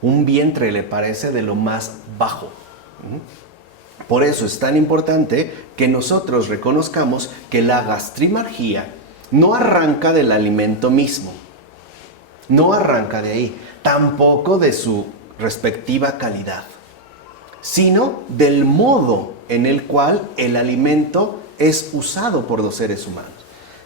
Un vientre le parece de lo más bajo. Por eso es tan importante que nosotros reconozcamos que la gastrimargía no arranca del alimento mismo, no arranca de ahí, tampoco de su respectiva calidad, sino del modo en el cual el alimento es usado por los seres humanos.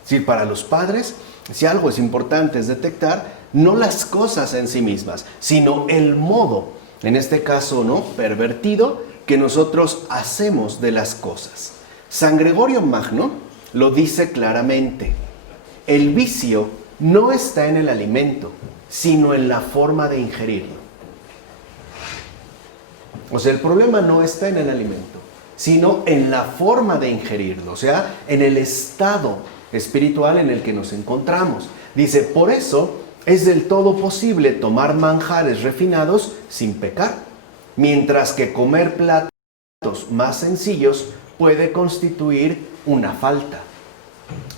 Es decir, para los padres, si algo es importante es detectar no las cosas en sí mismas, sino el modo, en este caso, ¿no?, pervertido, que nosotros hacemos de las cosas. San Gregorio Magno lo dice claramente: el vicio no está en el alimento, sino en la forma de ingerirlo. O sea, el problema no está en el alimento, sino en la forma de ingerirlo, o sea, en el estado espiritual en el que nos encontramos. Dice, por eso es del todo posible tomar manjares refinados sin pecar, mientras que comer platos más sencillos puede constituir una falta.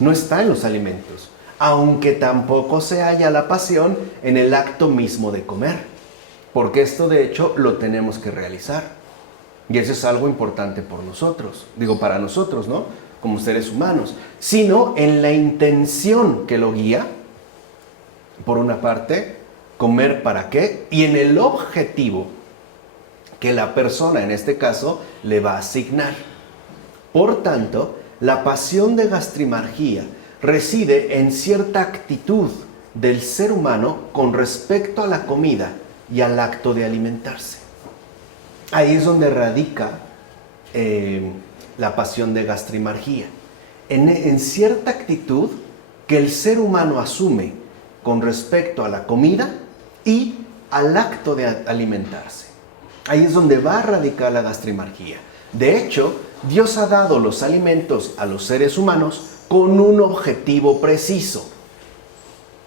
No está en los alimentos, aunque tampoco se halla la pasión en el acto mismo de comer, porque esto de hecho lo tenemos que realizar. Y eso es algo importante para nosotros, ¿no?, como seres humanos, sino en la intención que lo guía, por una parte, comer para qué, y en el objetivo que la persona, en este caso, le va a asignar. Por tanto, la pasión de gastrimargía reside en cierta actitud del ser humano con respecto a la comida y al acto de alimentarse. Ahí es donde radica la pasión de gastrimargía, en cierta actitud que el ser humano asume con respecto a la comida y al acto de alimentarse. Ahí es donde va a radicar la gastrimargía. De hecho, Dios ha dado los alimentos a los seres humanos con un objetivo preciso.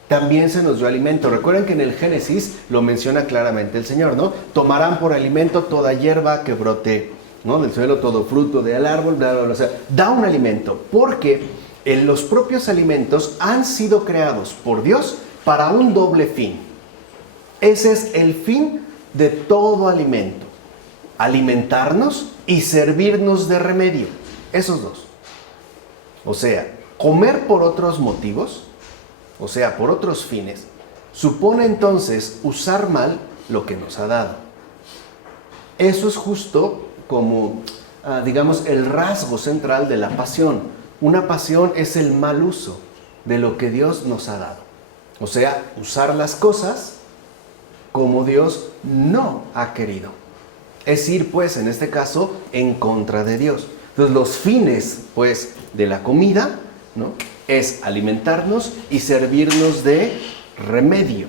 También se nos dio alimento. Recuerden que en el Génesis lo menciona claramente el Señor, ¿no? Tomarán por alimento toda hierba que brote, ¿no?, del suelo, todo fruto del árbol, bla, bla, bla. O sea, da un alimento, porque los propios alimentos han sido creados por Dios para un doble fin. Ese es el fin de todo alimento: alimentarnos y servirnos de remedio. Esos dos. O sea, comer por otros motivos, o sea, por otros fines, supone entonces usar mal lo que nos ha dado. Eso es justo como, digamos, el rasgo central de la pasión. Una pasión es el mal uso de lo que Dios nos ha dado. O sea, usar las cosas como Dios no ha querido. Es ir, pues, en este caso, en contra de Dios. Entonces, los fines, pues, de la comida, ¿no?, es alimentarnos y servirnos de remedio.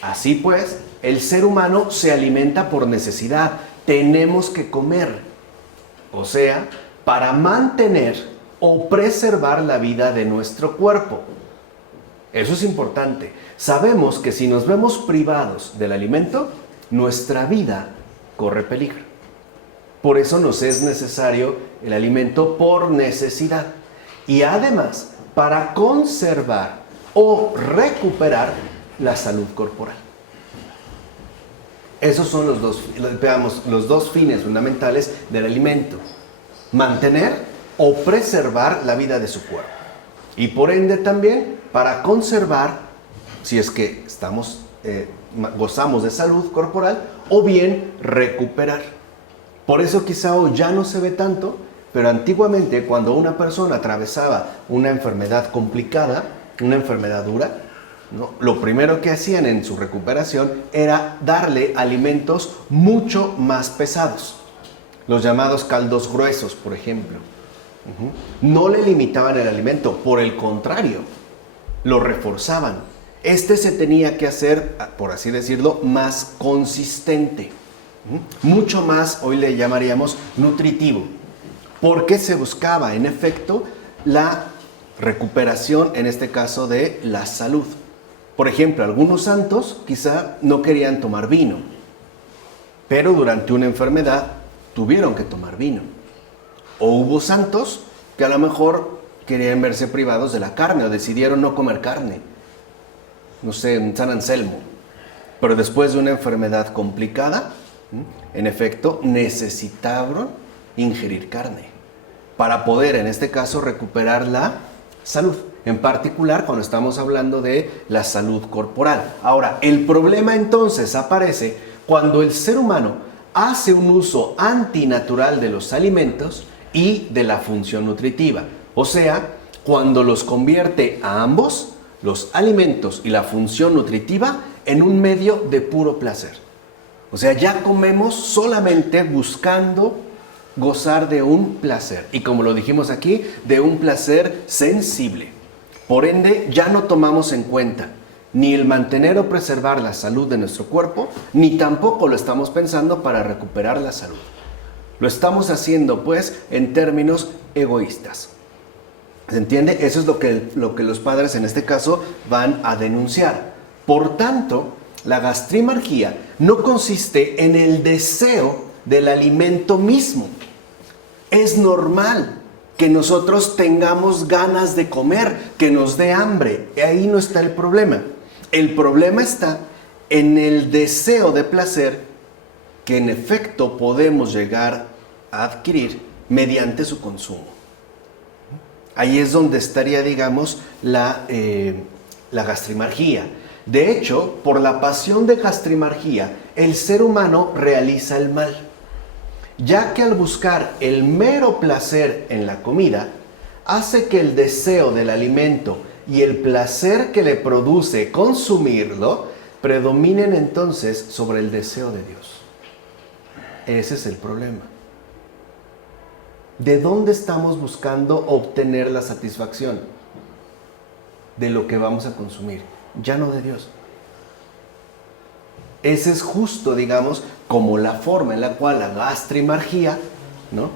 Así pues, el ser humano se alimenta por necesidad. Tenemos que comer. O sea, para mantener o preservar la vida de nuestro cuerpo. Eso es importante. Sabemos que si nos vemos privados del alimento, nuestra vida corre peligro. Por eso nos es necesario el alimento por necesidad. Y además, para conservar o recuperar la salud corporal. Esos son los dos fines fundamentales del alimento. Mantener o preservar la vida de su cuerpo. Y por ende también para conservar, si es que gozamos de salud corporal, o bien recuperar. Por eso quizá hoy ya no se ve tanto, pero antiguamente cuando una persona atravesaba una enfermedad complicada, una enfermedad dura, ¿no?, lo primero que hacían en su recuperación era darle alimentos mucho más pesados. Los llamados caldos gruesos, por ejemplo. No le limitaban el alimento, por el contrario, lo reforzaban. Este se tenía que hacer, por así decirlo, más consistente. Mucho más, hoy le llamaríamos nutritivo. Porque se buscaba, en efecto, la recuperación, en este caso, de la salud. Por ejemplo, algunos santos quizá no querían tomar vino, pero durante una enfermedad tuvieron que tomar vino. O hubo santos que a lo mejor querían verse privados de la carne o decidieron no comer carne. No sé, San Anselmo. Pero después de una enfermedad complicada, en efecto, necesitaron ingerir carne para poder, en este caso, recuperar la salud. En particular, cuando estamos hablando de la salud corporal. Ahora, el problema entonces aparece cuando el ser humano hace un uso antinatural de los alimentos y de la función nutritiva. O sea, cuando los convierte a ambos, los alimentos y la función nutritiva, en un medio de puro placer. O sea, ya comemos solamente buscando gozar de un placer. Y como lo dijimos aquí, de un placer sensible. Por ende, ya no tomamos en cuenta ni el mantener o preservar la salud de nuestro cuerpo, ni tampoco lo estamos pensando para recuperar la salud. Lo estamos haciendo, pues, en términos egoístas. ¿Se entiende? Eso es lo que los padres, en este caso, van a denunciar. Por tanto, la gastrimarquía no consiste en el deseo del alimento mismo. Es normal que nosotros tengamos ganas de comer, que nos dé hambre. Ahí no está el problema. El problema está en el deseo de placer que en efecto podemos llegar a adquirir mediante su consumo. Ahí es donde estaría, digamos, la gastrimarquía. De hecho, por la pasión de gastrimarquía, el ser humano realiza el mal, ya que al buscar el mero placer en la comida, hace que el deseo del alimento y el placer que le produce consumirlo predominen entonces sobre el deseo de Dios. Ese es el problema. ¿De dónde estamos buscando obtener la satisfacción? De lo que vamos a consumir, ya no de Dios. Ese es justo, digamos, como la forma en la cual la gastrimarquía, ¿no?,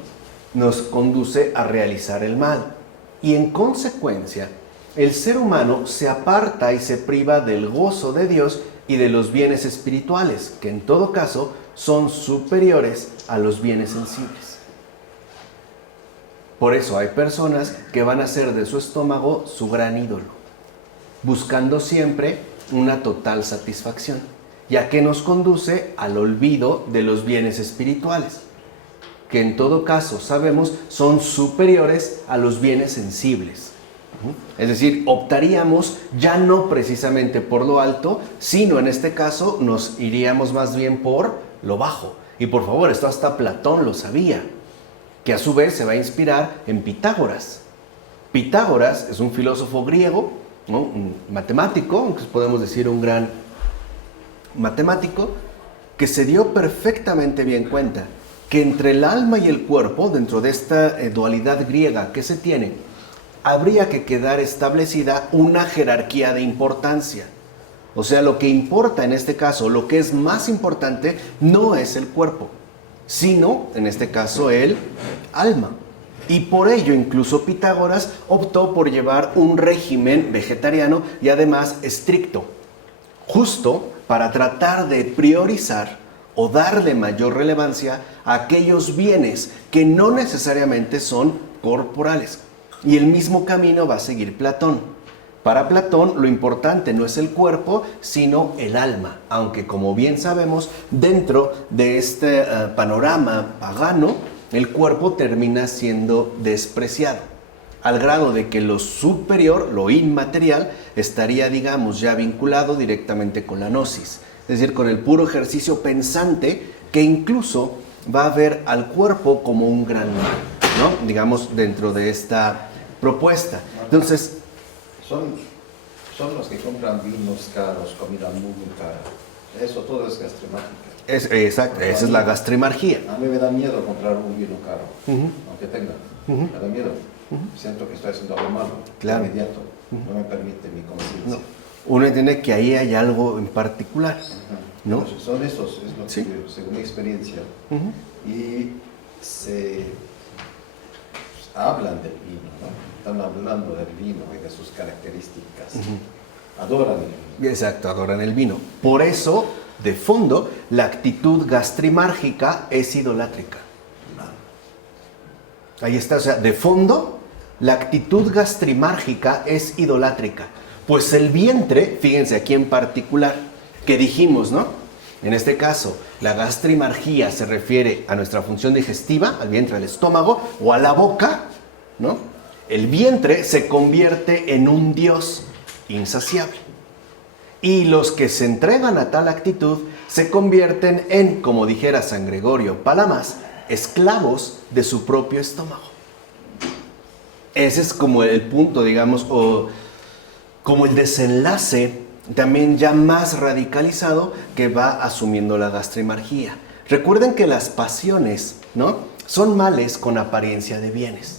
nos conduce a realizar el mal. Y en consecuencia, el ser humano se aparta y se priva del gozo de Dios y de los bienes espirituales, que en todo caso son superiores a los bienes sensibles. Por eso hay personas que van a hacer de su estómago su gran ídolo, buscando siempre una total satisfacción, ya que nos conduce al olvido de los bienes espirituales, que en todo caso sabemos son superiores a los bienes sensibles. Es decir, optaríamos ya no precisamente por lo alto, sino en este caso nos iríamos más bien por lo bajo. Y por favor, esto hasta Platón lo sabía, que a su vez se va a inspirar en Pitágoras. Pitágoras es un filósofo griego, ¿no?, un matemático, aunque podemos decir un gran matemático, que se dio perfectamente bien cuenta que entre el alma y el cuerpo, dentro de esta dualidad griega que se tiene, habría que quedar establecida una jerarquía de importancia. O sea, lo que importa en este caso, lo que es más importante, no es el cuerpo, sino, en este caso, el alma. Y por ello, incluso Pitágoras optó por llevar un régimen vegetariano y además estricto, justo para tratar de priorizar o darle mayor relevancia a aquellos bienes que no necesariamente son corporales. Y el mismo camino va a seguir Platón. Para Platón lo importante no es el cuerpo, sino el alma, aunque como bien sabemos, dentro de este panorama pagano, el cuerpo termina siendo despreciado, al grado de que lo superior, lo inmaterial, estaría, digamos, ya vinculado directamente con la gnosis, es decir, con el puro ejercicio pensante que incluso va a ver al cuerpo como un gran mal, ¿no? Digamos, dentro de esta propuesta. Entonces, son los que compran vinos caros, comida muy, muy cara. Eso todo es gastrimágica. Exacto, esa es la gastrimarquía. A mí me da miedo comprar un vino caro, Uh-huh. aunque tenga. Uh-huh. Me da miedo. Uh-huh. Siento que estoy haciendo algo malo. Claro. De inmediato. No me permite mi conciencia. No. Uno entiende que ahí hay algo en particular, ¿no? Entonces, son esos, es lo que Sí. yo, según mi experiencia. Uh-huh. Y se hablan del vino, ¿no? Están hablando del vino y de sus características. Uh-huh. Adoran el vino. Exacto, adoran el vino. Por eso, de fondo, la actitud gastrimárgica es idolátrica. Ahí está, o sea, de fondo, la actitud gastrimárgica es idolátrica. Pues el vientre, fíjense aquí en particular, que dijimos, ¿no? En este caso, la gastrimarquía se refiere a nuestra función digestiva, al vientre, al estómago o a la boca, ¿no? El vientre se convierte en un dios insaciable. Y los que se entregan a tal actitud se convierten en, como dijera San Gregorio Palamas, esclavos de su propio estómago. Ese es como el punto, digamos, o como el desenlace también ya más radicalizado que va asumiendo la gastrimarquía. Recuerden que las pasiones, ¿no?, son males con apariencia de bienes.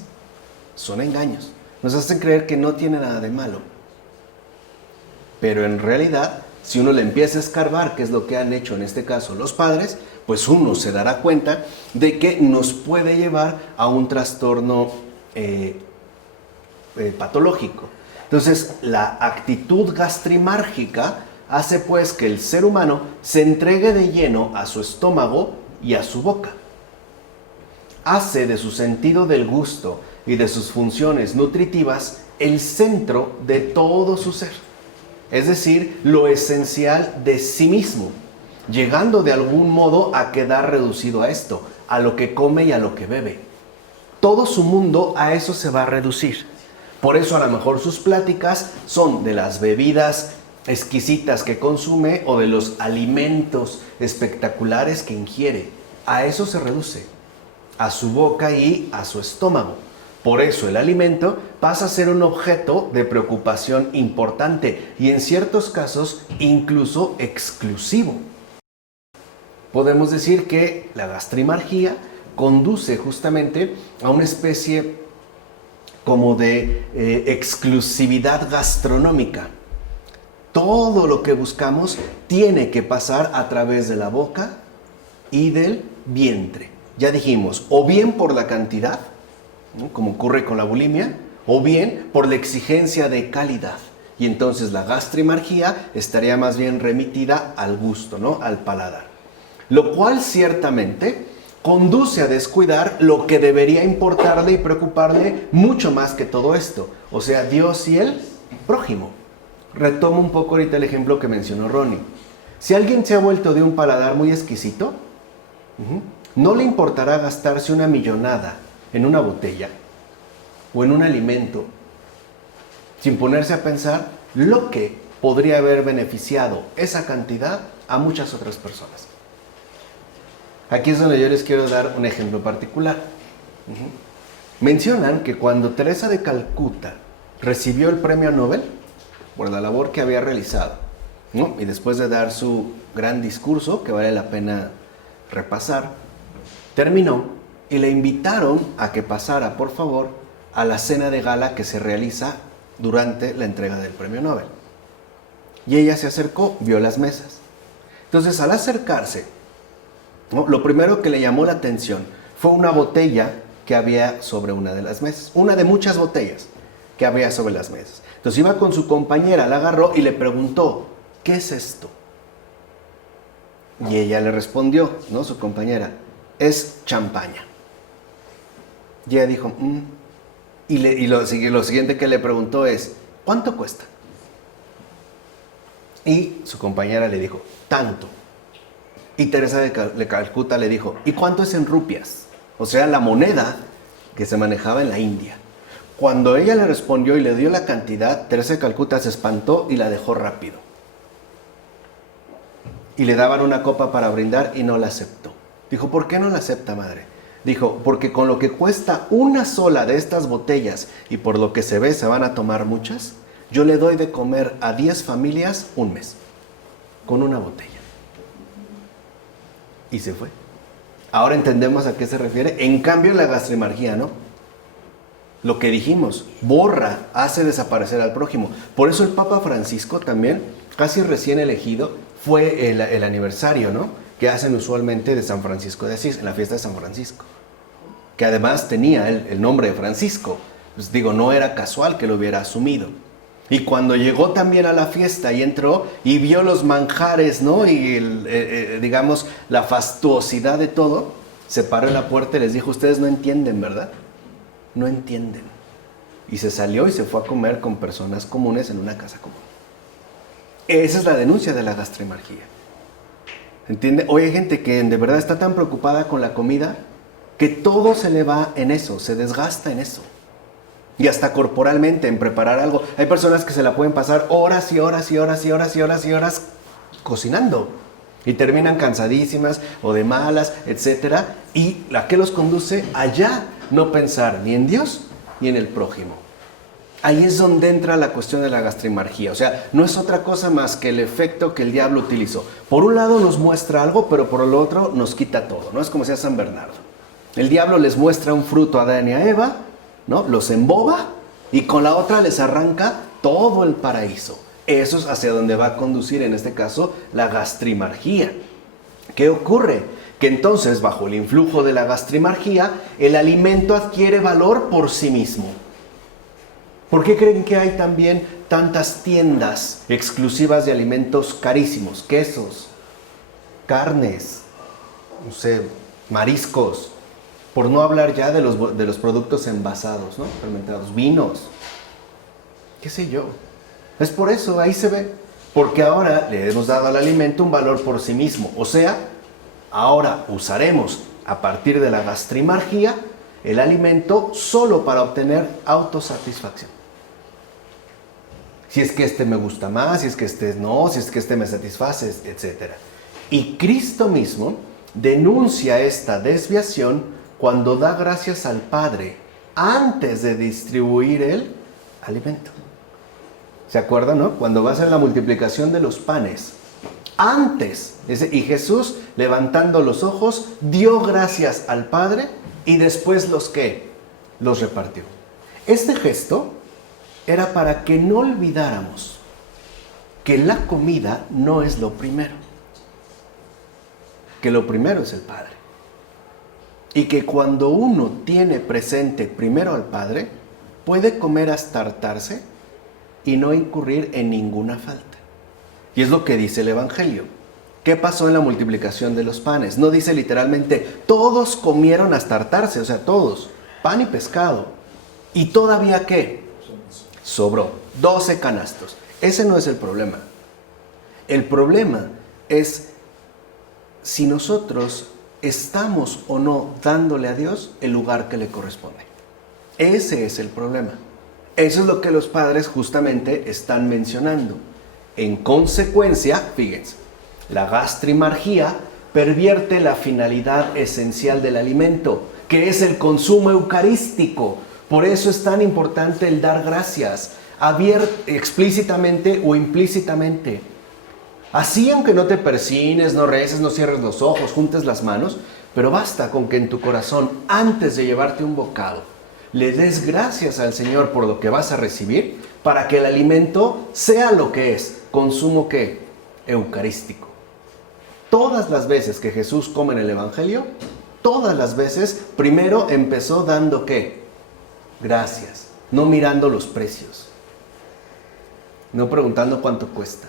Son engaños. Nos hacen creer que no tiene nada de malo. Pero en realidad, si uno le empieza a escarbar, que es lo que han hecho en este caso los padres, pues uno se dará cuenta de que nos puede llevar a un trastorno patológico. Entonces, la actitud gastrimárgica hace pues que el ser humano se entregue de lleno a su estómago y a su boca. Hace de su sentido del gusto y de sus funciones nutritivas el centro de todo su ser. Es decir, lo esencial de sí mismo, llegando de algún modo a quedar reducido a esto, a lo que come y a lo que bebe. Todo su mundo a eso se va a reducir. Por eso a lo mejor sus pláticas son de las bebidas exquisitas que consume o de los alimentos espectaculares que ingiere. A eso se reduce, a su boca y a su estómago. Por eso el alimento pasa a ser un objeto de preocupación importante y en ciertos casos incluso exclusivo. Podemos decir que la gastrimarquía conduce justamente a una especie como de exclusividad gastronómica. Todo lo que buscamos tiene que pasar a través de la boca y del vientre. Ya dijimos, o bien por la cantidad, ¿no?, como ocurre con la bulimia, o bien por la exigencia de calidad. Y entonces la gastrimarquía estaría más bien remitida al gusto, ¿no?, al paladar. Lo cual ciertamente conduce a descuidar lo que debería importarle y preocuparle mucho más que todo esto. O sea, Dios y el prójimo. Retomo un poco ahorita el ejemplo que mencionó Ronnie. Si alguien se ha vuelto de un paladar muy exquisito, no le importará gastarse una millonada en una botella o en un alimento sin ponerse a pensar lo que podría haber beneficiado esa cantidad a muchas otras personas. Aquí es donde yo les quiero dar un ejemplo particular. Mencionan que cuando Teresa de Calcuta recibió el premio Nobel por la labor que había realizado, ¿no?, y después de dar su gran discurso, que vale la pena repasar, terminó y le invitaron a que pasara, por favor, a la cena de gala que se realiza durante la entrega del premio Nobel. Y ella se acercó, vio las mesas. Entonces, al acercarse, ¿no?, lo primero que le llamó la atención fue una botella que había sobre una de las mesas. Una de muchas botellas que había sobre las mesas. Entonces iba con su compañera, la agarró y le preguntó, ¿qué es esto? Y ella le respondió, ¿no?, su compañera, es champaña. Y ella dijo, Y lo siguiente que le preguntó es, ¿cuánto cuesta? Y su compañera le dijo, tanto. Y Teresa de Calcuta le dijo, ¿y cuánto es en rupias? O sea, la moneda que se manejaba en la India. Cuando ella le respondió y le dio la cantidad, Teresa de Calcuta se espantó y la dejó rápido. Y le daban una copa para brindar y no la aceptó. Dijo, ¿por qué no la acepta, madre? Dijo, porque con lo que cuesta una sola de estas botellas y por lo que se ve se van a tomar muchas, yo le doy de comer a 10 familias un mes, con una botella. Y se fue. Ahora entendemos a qué se refiere. En cambio, la gastrimarquía, ¿no? Lo que dijimos, borra, hace desaparecer al prójimo. Por eso el Papa Francisco también, casi recién elegido, fue el aniversario, ¿no?, que hacen usualmente de San Francisco de Asís, en la fiesta de San Francisco, que además tenía el nombre de Francisco. Pues digo, no era casual que lo hubiera asumido. Y cuando llegó también a la fiesta y entró y vio los manjares, ¿no?, y digamos la fastuosidad de todo, se paró en la puerta y les dijo, ustedes no entienden, ¿verdad? No entienden. Y se salió y se fue a comer con personas comunes en una casa común. Esa es la denuncia de la gastrimarquía. ¿Entiende? Hoy hay gente que de verdad está tan preocupada con la comida que todo se le va en eso, se desgasta en eso. Y hasta corporalmente, en preparar algo. Hay personas que se la pueden pasar horas y horas y horas y horas y horas y horas cocinando. Y terminan cansadísimas o de malas, etc. ¿Y a qué los conduce? Allá no pensar ni en Dios ni en el prójimo. Ahí es donde entra la cuestión de la gastrimarquía. O sea, no es otra cosa más que el efecto que el diablo utilizó. Por un lado nos muestra algo, pero por el otro nos quita todo, ¿no? Es como decía San Bernardo. El diablo les muestra un fruto a Adán y a Eva, ¿no?, los emboba y con la otra les arranca todo el paraíso. Eso es hacia donde va a conducir, en este caso, la gastrimarquía. ¿Qué ocurre? Que entonces, bajo el influjo de la gastrimarquía, el alimento adquiere valor por sí mismo. ¿Por qué creen que hay también tantas tiendas exclusivas de alimentos carísimos? Quesos, carnes, no sé, mariscos. Por no hablar ya de los productos envasados, ¿no?, fermentados, vinos, qué sé yo. Es por eso, ahí se ve. Porque ahora le hemos dado al alimento un valor por sí mismo. O sea, ahora usaremos, a partir de la gastrimarquía, el alimento solo para obtener autosatisfacción. Si es que este me gusta más, si es que este no, si es que este me satisface, etc. Y Cristo mismo denuncia esta desviación cuando da gracias al Padre antes de distribuir el alimento. ¿Se acuerdan, no? Cuando va a hacer la multiplicación de los panes, antes, y Jesús, levantando los ojos, dio gracias al Padre y después los repartió. Este gesto era para que no olvidáramos que la comida no es lo primero, que lo primero es el Padre. Y que cuando uno tiene presente primero al Padre, puede comer hasta hartarse y no incurrir en ninguna falta. Y es lo que dice el Evangelio. ¿Qué pasó en la multiplicación de los panes? No dice literalmente, todos comieron hasta hartarse, o sea, todos, pan y pescado. ¿Y todavía qué? Sobró, 12 canastos. Ese no es el problema. El problema es si nosotros estamos o no dándole a Dios el lugar que le corresponde. Ese es el problema. Eso es lo que los padres justamente están mencionando. En consecuencia, fíjense, la gastrimarquía pervierte la finalidad esencial del alimento, que es el consumo eucarístico. Por eso es tan importante el dar gracias, explícitamente o implícitamente. Así, aunque no te persines, no reces, no cierres los ojos, juntes las manos, pero basta con que en tu corazón, antes de llevarte un bocado, le des gracias al Señor por lo que vas a recibir, para que el alimento sea lo que es, consumo ¿qué? Eucarístico. Todas las veces que Jesús come en el Evangelio, todas las veces, primero empezó dando ¿qué? Gracias, no mirando los precios, no preguntando cuánto cuesta,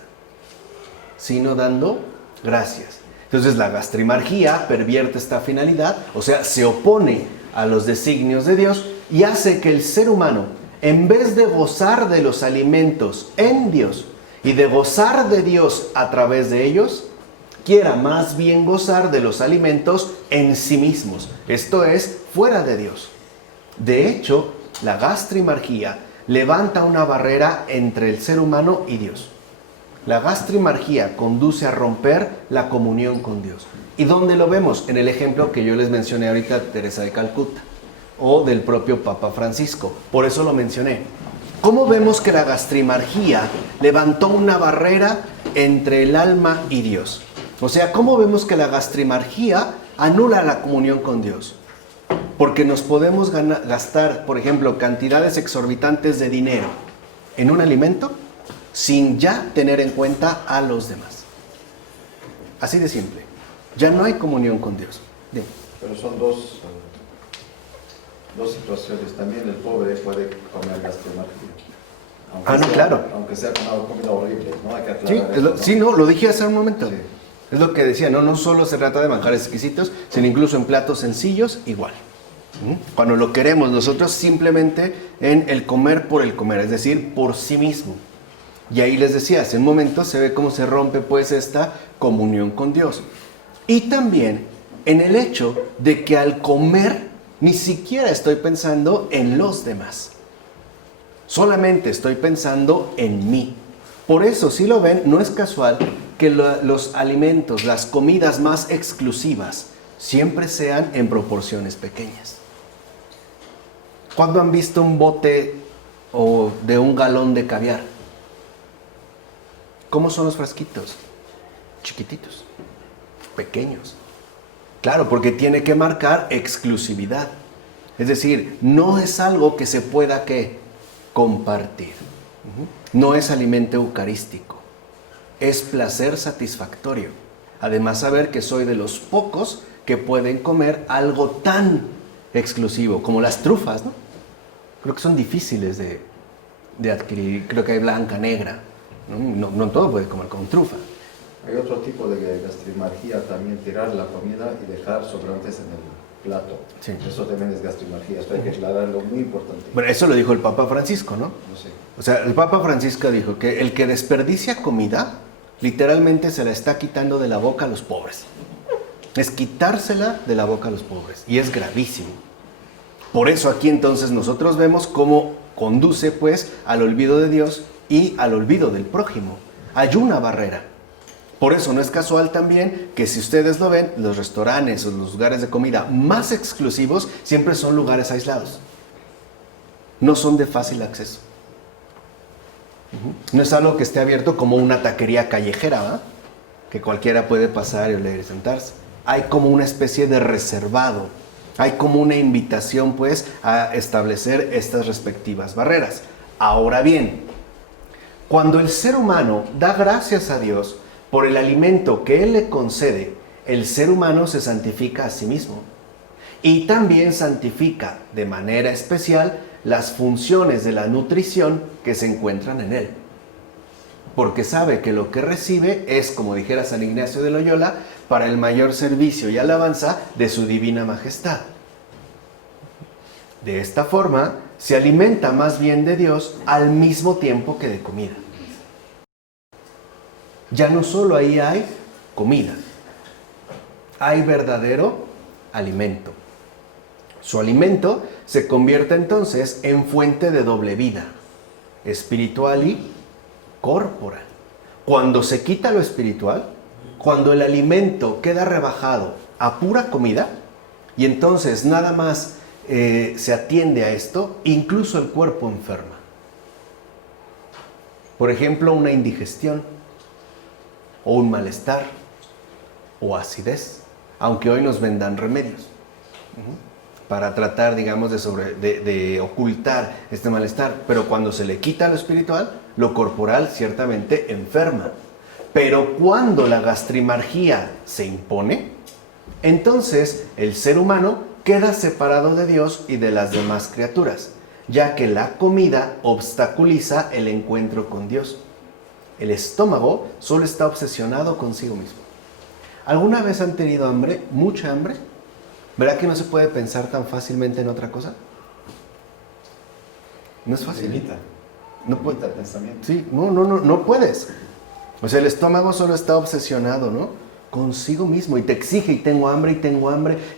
sino dando gracias. Entonces la gastrimargía pervierte esta finalidad, o sea, se opone a los designios de Dios y hace que el ser humano, en vez de gozar de los alimentos en Dios y de gozar de Dios a través de ellos, quiera más bien gozar de los alimentos en sí mismos, esto es, fuera de Dios. De hecho, la gastrimargía levanta una barrera entre el ser humano y Dios. La gastrimargía conduce a romper la comunión con Dios. ¿Y dónde lo vemos? En el ejemplo que yo les mencioné ahorita de Teresa de Calcuta o del propio Papa Francisco. Por eso lo mencioné. ¿Cómo vemos que la gastrimargía levantó una barrera entre el alma y Dios? O sea, ¿cómo vemos que la gastrimargía anula la comunión con Dios? Porque nos podemos gastar, por ejemplo, cantidades exorbitantes de dinero en un alimento sin ya tener en cuenta a los demás. Así de simple. Ya no hay comunión con Dios. Dime. Pero son dos situaciones. También el pobre puede comer gastrimargía. Claro. Aunque sea una comida horrible, ¿no? Hay que Sí, aclarar eso, ¿no? sí, no, lo dije hace un momento. Sí. Es lo que decía, no solo se trata de manjares exquisitos, sino incluso en platos sencillos, igual. Cuando lo queremos nosotros simplemente en el comer por el comer, es decir, por sí mismo. Y ahí les decía, hace un momento se ve cómo se rompe pues esta comunión con Dios. Y también en el hecho de que al comer ni siquiera estoy pensando en los demás. Solamente estoy pensando en mí. Por eso, si lo ven, no es casual que los alimentos, las comidas más exclusivas, siempre sean en proporciones pequeñas. ¿Cuándo han visto un bote o de un galón de caviar? ¿Cómo son los frasquitos? Chiquititos, pequeños. Claro, porque tiene que marcar exclusividad. Es decir, no es algo que se pueda ¿qué? Compartir. No es alimento eucarístico. Es placer satisfactorio. Además, saber que soy de los pocos que pueden comer algo tan exclusivo como las trufas, ¿no? Creo que son difíciles de adquirir. Creo que hay blanca, negra. No todo puede comer con trufa. Hay otro tipo de gastrimargía también, tirar la comida y dejar sobrantes en el plato. Sí. Eso también es gastrimargía, esto hay que aclararlo, muy importante. Bueno, eso lo dijo el Papa Francisco, ¿no? No sé. O sea, el Papa Francisco dijo que el que desperdicia comida, literalmente se la está quitando de la boca a los pobres. Es quitársela de la boca a los pobres. Y es gravísimo. Por eso aquí entonces nosotros vemos cómo conduce pues al olvido de Dios y al olvido del prójimo. Hay una barrera. Por eso no es casual también que si ustedes lo ven, los restaurantes o los lugares de comida más exclusivos siempre son lugares aislados. No son de fácil acceso. No es algo que esté abierto como una taquería callejera, ¿verdad? Que cualquiera puede pasar y oler y sentarse. Hay como una especie de reservado. Hay como una invitación pues a establecer estas respectivas barreras. Ahora bien, cuando el ser humano da gracias a Dios por el alimento que Él le concede, el ser humano se santifica a sí mismo. Y también santifica de manera especial las funciones de la nutrición que se encuentran en Él. Porque sabe que lo que recibe es, como dijera San Ignacio de Loyola, para el mayor servicio y alabanza de su divina majestad. De esta forma, se alimenta más bien de Dios al mismo tiempo que de comida. Ya no solo ahí hay comida, hay verdadero alimento. Su alimento se convierte entonces en fuente de doble vida, espiritual y corporal. Cuando se quita lo espiritual, cuando el alimento queda rebajado a pura comida, y entonces nada más se atiende a esto, incluso el cuerpo enferma. Por ejemplo, una indigestión, o un malestar, o acidez, aunque hoy nos vendan remedios. para tratar, digamos, de ocultar este malestar. Pero cuando se le quita lo espiritual, lo corporal ciertamente enferma. Pero cuando la gastrimargía se impone, entonces el ser humano queda separado de Dios y de las demás criaturas, ya que la comida obstaculiza el encuentro con Dios. El estómago solo está obsesionado consigo mismo. ¿Alguna vez han tenido hambre? ¿Mucha hambre? ¿Verdad que no se puede pensar tan fácilmente en otra cosa? No es fácil. No puede el pensamiento. Sí, no puedes. O sea, el estómago solo está obsesionado, ¿no? Consigo mismo, y te exige, y tengo hambre,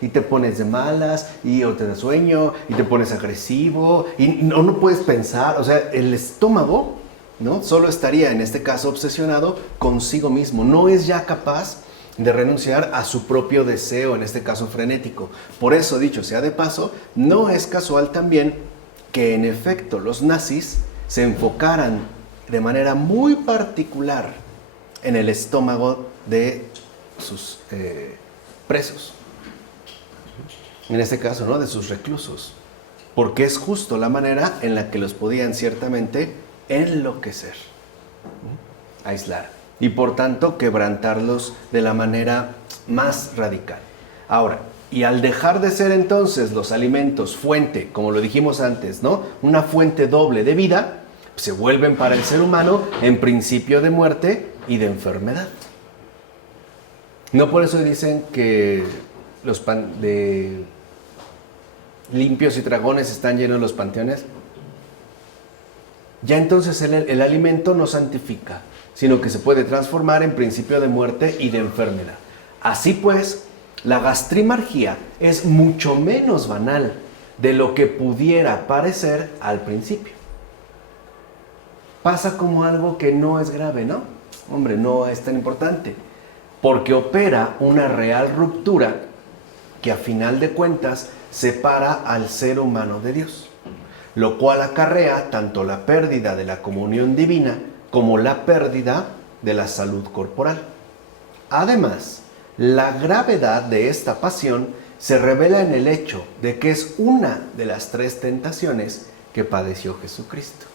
y te pones de malas, o te da sueño, y te pones agresivo, y no puedes pensar. O sea, el estómago, ¿no? Solo estaría, en este caso, obsesionado consigo mismo. No es ya capaz de renunciar a su propio deseo, en este caso frenético. Por eso, dicho sea de paso, no es casual también que en efecto los nazis se enfocaran de manera muy particular en el estómago de sus presos. En este caso, ¿no? De sus reclusos. Porque es justo la manera en la que los podían ciertamente enloquecer, aislar, y por tanto quebrantarlos de la manera más radical. Ahora, y al dejar de ser entonces los alimentos fuente, como lo dijimos antes, ¿no? Una fuente doble de vida, se vuelven para el ser humano en principio de muerte y de enfermedad. No por eso dicen que los de limpios y dragones están llenos los panteones. Ya entonces el alimento no santifica, sino que se puede transformar en principio de muerte y de enfermedad. Así pues, la gastrimargía es mucho menos banal de lo que pudiera parecer al principio. Pasa como algo que no es grave, ¿no? Hombre, no es tan importante, porque opera una real ruptura que a final de cuentas separa al ser humano de Dios, lo cual acarrea tanto la pérdida de la comunión divina como la pérdida de la salud corporal. Además, la gravedad de esta pasión se revela en el hecho de que es una de las 3 tentaciones que padeció Jesucristo.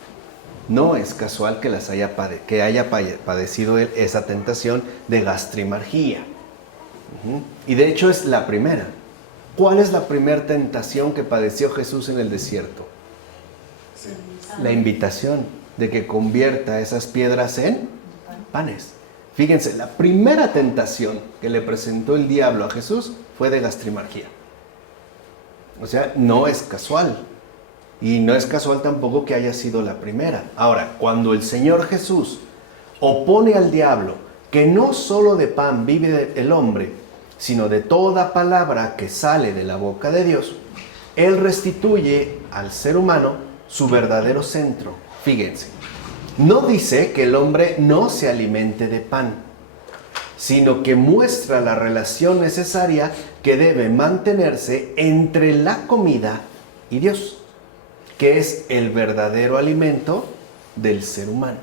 No es casual que haya padecido él esa tentación de gastrimargía. Y de hecho es la primera. ¿Cuál es la primera tentación que padeció Jesús en el desierto? Sí. La invitación de que convierta esas piedras en panes. Fíjense, la primera tentación que le presentó el diablo a Jesús fue de gastrimargía. O sea, no es casual. Y no es casual tampoco que haya sido la primera. Ahora, cuando el Señor Jesús opone al diablo que no solo de pan vive el hombre, sino de toda palabra que sale de la boca de Dios, Él restituye al ser humano su verdadero centro. Fíjense, no dice que el hombre no se alimente de pan, sino que muestra la relación necesaria que debe mantenerse entre la comida y Dios, que es el verdadero alimento del ser humano.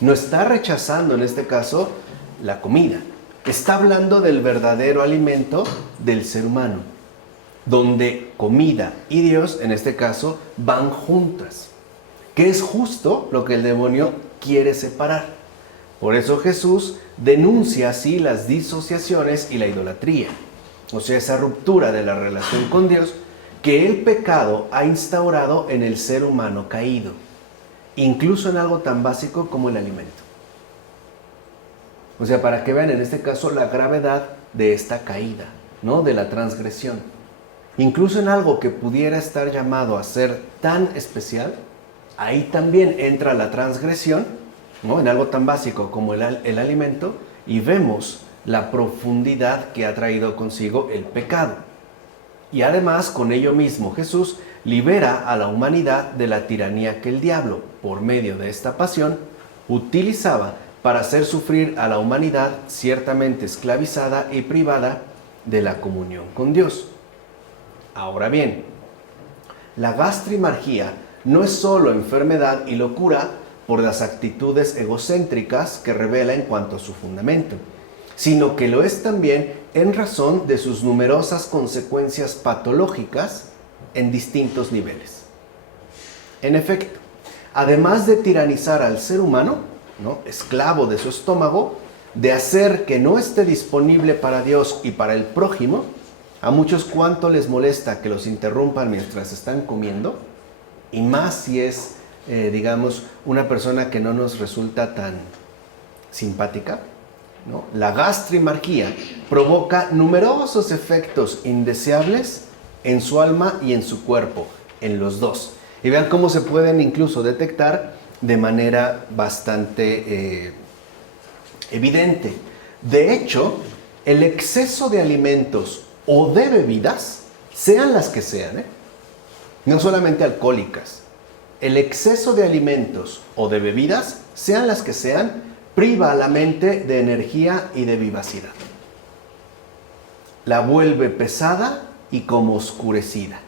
No está rechazando en este caso la comida, está hablando del verdadero alimento del ser humano, donde comida y Dios, en este caso, van juntas, que es justo lo que el demonio quiere separar. Por eso Jesús denuncia así las disociaciones y la idolatría, o sea, esa ruptura de la relación con Dios que el pecado ha instaurado en el ser humano caído, incluso en algo tan básico como el alimento. O sea, para que vean en este caso la gravedad de esta caída, ¿no? De la transgresión. Incluso en algo que pudiera estar llamado a ser tan especial, ahí también entra la transgresión, ¿no? En algo tan básico como el alimento, y vemos la profundidad que ha traído consigo el pecado. Y además, con ello mismo, Jesús libera a la humanidad de la tiranía que el diablo, por medio de esta pasión, utilizaba para hacer sufrir a la humanidad ciertamente esclavizada y privada de la comunión con Dios. Ahora bien, la gastrimargía no es solo enfermedad y locura por las actitudes egocéntricas que revela en cuanto a su fundamento, sino que lo es también en razón de sus numerosas consecuencias patológicas en distintos niveles. En efecto, además de tiranizar al ser humano, ¿no?, esclavo de su estómago, de hacer que no esté disponible para Dios y para el prójimo, a muchos cuánto les molesta que los interrumpan mientras están comiendo, y más si es, digamos, una persona que no nos resulta tan simpática, ¿no? La gastrimarquía provoca numerosos efectos indeseables en su alma y en su cuerpo, en los dos. Y vean cómo se pueden incluso detectar de manera bastante evidente. De hecho, el exceso de alimentos o de bebidas, sean las que sean, no solamente alcohólicas, el exceso de alimentos o de bebidas, sean las que sean, priva a la mente de energía y de vivacidad. La vuelve pesada y como oscurecida.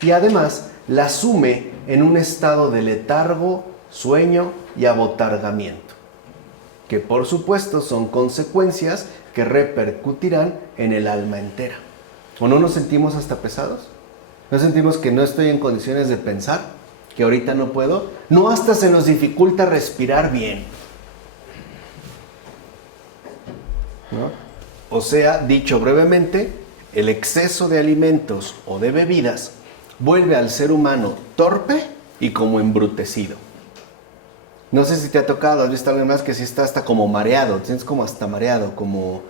Y además la sume en un estado de letargo, sueño y abotargamiento, que por supuesto son consecuencias que repercutirán en el alma entera. ¿O no nos sentimos hasta pesados? ¿No sentimos que no estoy en condiciones de pensar? ¿Que ahorita no puedo? ¿No hasta se nos dificulta respirar bien? ¿No? O sea, dicho brevemente, el exceso de alimentos o de bebidas vuelve al ser humano torpe y como embrutecido. No sé si te ha tocado, has visto a alguien más que sí está hasta como mareado, te sientes como hasta mareado, como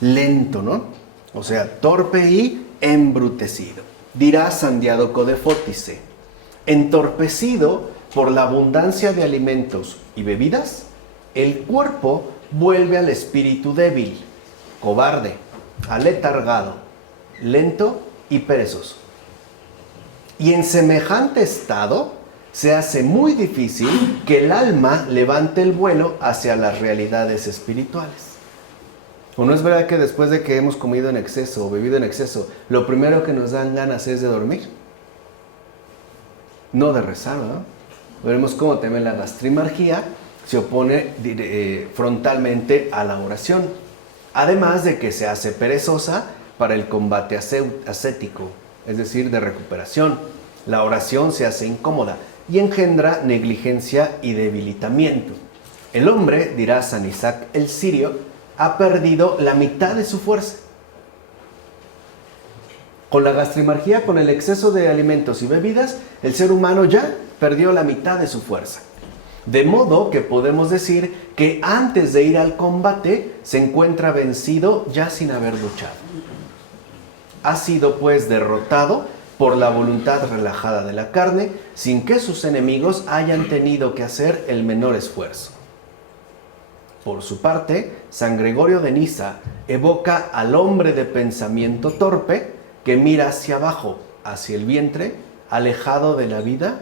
lento, ¿no? O sea, torpe y embrutecido. Dirá San Diádoco de Fótice, entorpecido por la abundancia de alimentos y bebidas, el cuerpo vuelve al espíritu débil, cobarde, aletargado, lento y perezoso. Y en semejante estado se hace muy difícil que el alma levante el vuelo hacia las realidades espirituales. ¿O no es verdad que después de que hemos comido en exceso o bebido en exceso, lo primero que nos dan ganas es de dormir? No de rezar, ¿no? Veremos cómo también la gastrimarquía se opone frontalmente a la oración. Además de que se hace perezosa para el combate ascético, es decir, de recuperación. La oración se hace incómoda y engendra negligencia y debilitamiento. El hombre, dirá San Isaac el Sirio, ha perdido la mitad de su fuerza. Con la gastrimarquía, con el exceso de alimentos y bebidas, el ser humano ya perdió la mitad de su fuerza. De modo que podemos decir que antes de ir al combate se encuentra vencido ya sin haber luchado. Ha sido pues derrotado por la voluntad relajada de la carne, sin que sus enemigos hayan tenido que hacer el menor esfuerzo. Por su parte, San Gregorio de Niza evoca al hombre de pensamiento torpe que mira hacia abajo, hacia el vientre, alejado de la vida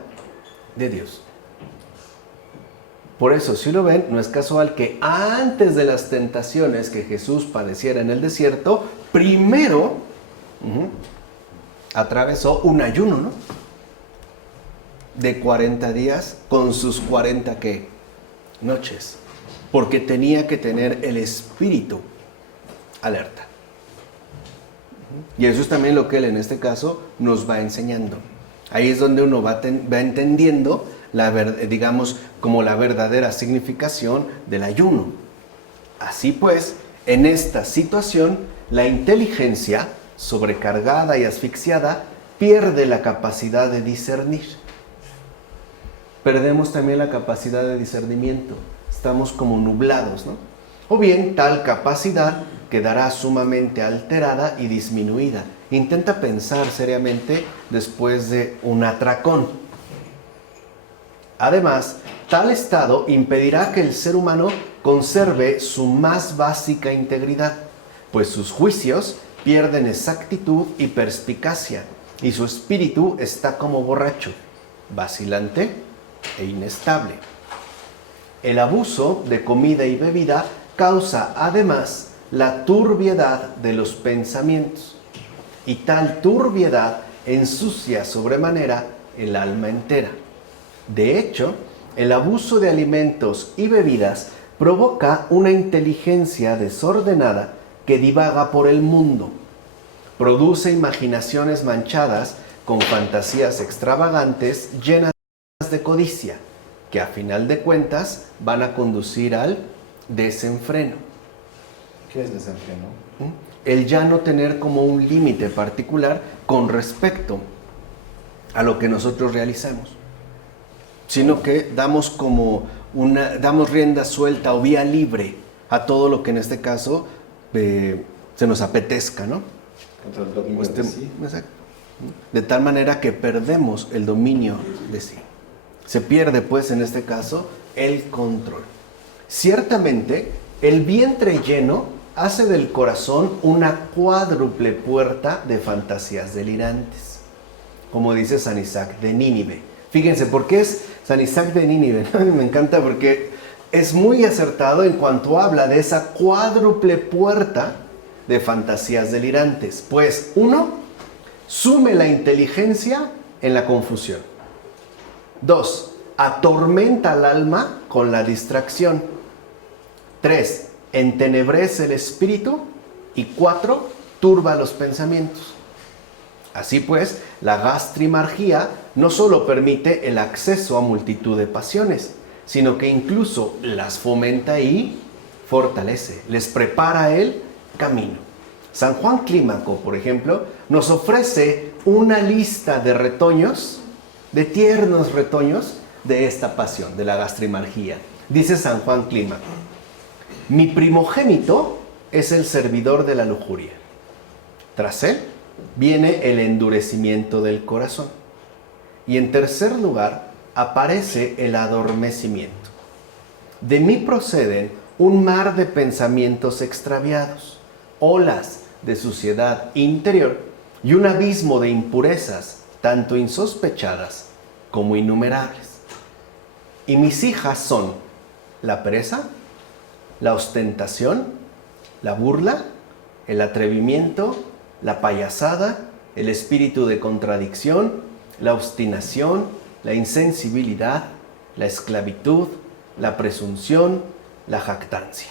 de Dios. Por eso, si lo ven, no es casual que antes de las tentaciones que Jesús padeciera en el desierto, primero atravesó un ayuno, ¿no? De 40 días con sus 40 ¿qué? Noches. Porque tenía que tener el espíritu alerta. Y eso es también lo que él en este caso nos va enseñando. Ahí es donde uno va entendiendo digamos, como la verdadera significación del ayuno. Así pues, en esta situación, la inteligencia, sobrecargada y asfixiada, pierde la capacidad de discernir. Perdemos también la capacidad de discernimiento. Estamos como nublados, ¿no? O bien, tal capacidad quedará sumamente alterada y disminuida. Intenta pensar seriamente después de un atracón. Además, tal estado impedirá que el ser humano conserve su más básica integridad, pues sus juicios pierden exactitud y perspicacia, y su espíritu está como borracho, vacilante e inestable. El abuso de comida y bebida causa además la turbiedad de los pensamientos, y tal turbiedad ensucia sobremanera el alma entera. De hecho, el abuso de alimentos y bebidas provoca una inteligencia desordenada que divaga por el mundo. Produce imaginaciones manchadas con fantasías extravagantes llenas de codicia, que a final de cuentas van a conducir al desenfreno. ¿Qué es desenfreno? El ya no tener como un límite particular con respecto a lo que nosotros realizamos, sino que damos rienda suelta o vía libre a todo lo que en este caso se nos apetezca, ¿no? Contra el dominio de sí. Exacto. De tal manera que perdemos el dominio de sí. Se pierde, pues, en este caso, el control. Ciertamente, el vientre lleno hace del corazón una cuádruple puerta de fantasías delirantes, como dice San Isaac de Nínive. Fíjense, ¿por qué es San Isaac de Nínive? A mí me encanta porque es muy acertado en cuanto habla de esa cuádruple puerta de fantasías delirantes. Pues, 1, sume la inteligencia en la confusión. 2, atormenta al alma con la distracción. 3, entenebrece el espíritu. Y 4, turba los pensamientos. Así pues, la gastrimargía no solo permite el acceso a multitud de pasiones, sino que incluso las fomenta y fortalece, les prepara el camino. San Juan Clímaco, por ejemplo, nos ofrece una lista de retoños, de tiernos retoños de esta pasión, de la gastrimargía. Dice San Juan Clímaco: mi primogénito es el servidor de la lujuria. Tras él viene el endurecimiento del corazón. Y en tercer lugar aparece el adormecimiento. De mí proceden un mar de pensamientos extraviados, olas de suciedad interior y un abismo de impurezas, tanto insospechadas como innumerables. Y mis hijas son la pereza, la ostentación, la burla, el atrevimiento, la payasada, el espíritu de contradicción, la obstinación, la insensibilidad, la esclavitud, la presunción, la jactancia,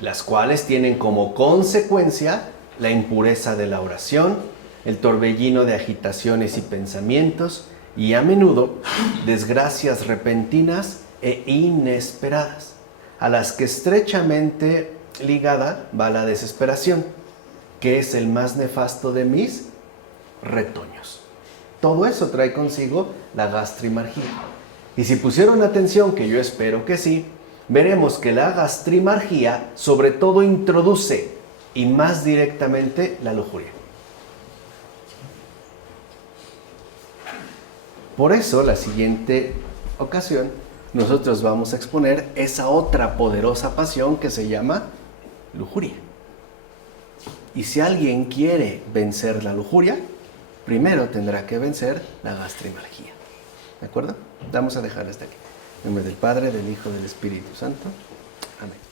las cuales tienen como consecuencia la impureza de la oración, el torbellino de agitaciones y pensamientos, y a menudo desgracias repentinas e inesperadas, a las que estrechamente ligada va la desesperación, que es el más nefasto de mis retoños. Todo eso trae consigo la gastrimargía. Y si pusieron atención, que yo espero que sí, veremos que la gastrimargía sobre todo introduce, y más directamente, la lujuria. Por eso, la siguiente ocasión, nosotros vamos a exponer esa otra poderosa pasión que se llama lujuria. Y si alguien quiere vencer la lujuria, primero tendrá que vencer la gastrimargía. ¿De acuerdo? Vamos a dejar hasta aquí. En nombre del Padre, del Hijo, del Espíritu Santo. Amén.